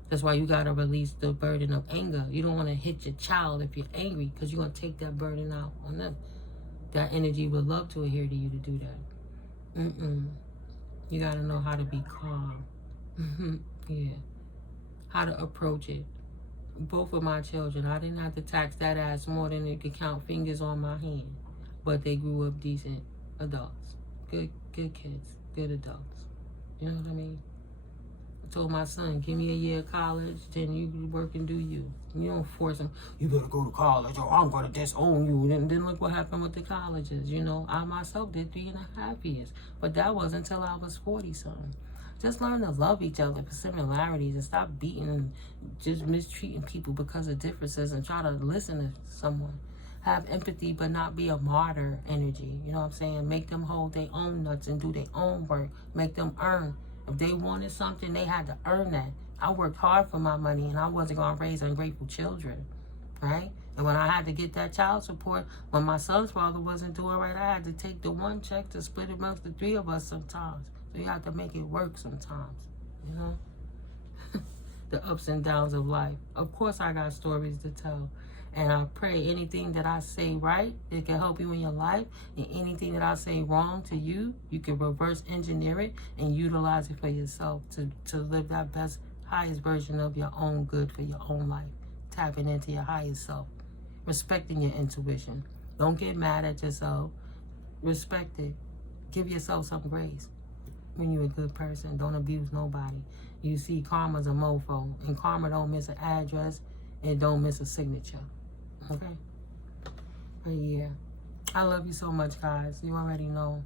That's why you got to release the burden of anger. You don't want to hit your child if you're angry, because you're going to take that burden out on them. That energy would love to adhere to you to do that. You got to know how to be calm. Yeah. How to approach it. Both of my children, I didn't have to tax that ass more than it could count fingers on my hand. But they grew up decent adults. Good kids. Good adults. You know what I mean? I told my son, give me a year of college, then you work and do you. You don't force him, you better go to college or I'm going to disown you. And then look what happened with the colleges. You know, I myself did 3.5 years. But that wasn't until I was 40-something. Just learn to love each other for similarities and stop beating and just mistreating people because of differences, and try to listen to someone. Have empathy, but not be a martyr energy. You know what I'm saying? Make them hold their own nuts and do their own work. Make them earn. If they wanted something, they had to earn that. I worked hard for my money, and I wasn't going to raise ungrateful children, right? And when I had to get that child support, when my son's father wasn't doing right, I had to take the one check to split it amongst the three of us sometimes. So you have to make it work sometimes, you know? The ups and downs of life. Of course, I got stories to tell. And I pray anything that I say right, it can help you in your life. And anything that I say wrong to you, you can reverse engineer it and utilize it for yourself to live that best, highest version of your own good for your own life. Tapping into your highest self. Respecting your intuition. Don't get mad at yourself. Respect it. Give yourself some grace. When you're a good person, don't abuse nobody. You see, karma's a mofo. And karma don't miss an address. And don't miss a signature. Okay? But yeah. I love you so much, guys. You already know.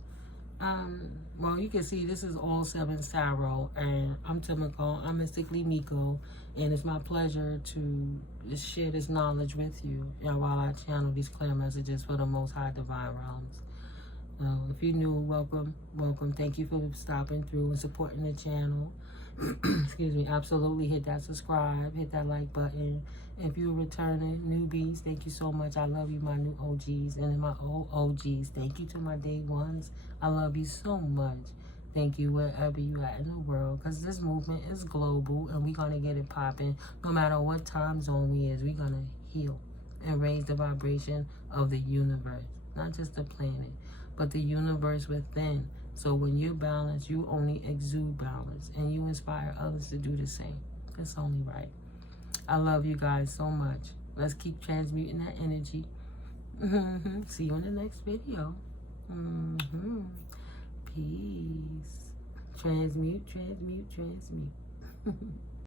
Well, you can see this is all 7 Tarot, and I'm Timiko. I'm Mystically Miko, and it's my pleasure to share this knowledge with you, while I channel these clear messages for the Most High Divine Realms. If you're new, welcome, welcome. Thank you for stopping through and supporting the channel. Excuse me. Absolutely hit that subscribe, hit that like button. If you're returning newbies, thank you so much. I love you, my new OGs, and my old OGs. Thank you to my day ones. I love you so much. Thank you wherever you at in the world, because this movement is global, and we're going to get it popping. No matter what time zone we is, we're going to heal and raise the vibration of the universe. Not just the planet, but the universe within. So when you're balanced, you only exude balance, and you inspire others to do the same. It's only right. I love you guys so much. Let's keep transmuting that energy. See you in the next video. Peace. Transmute, transmute, transmute.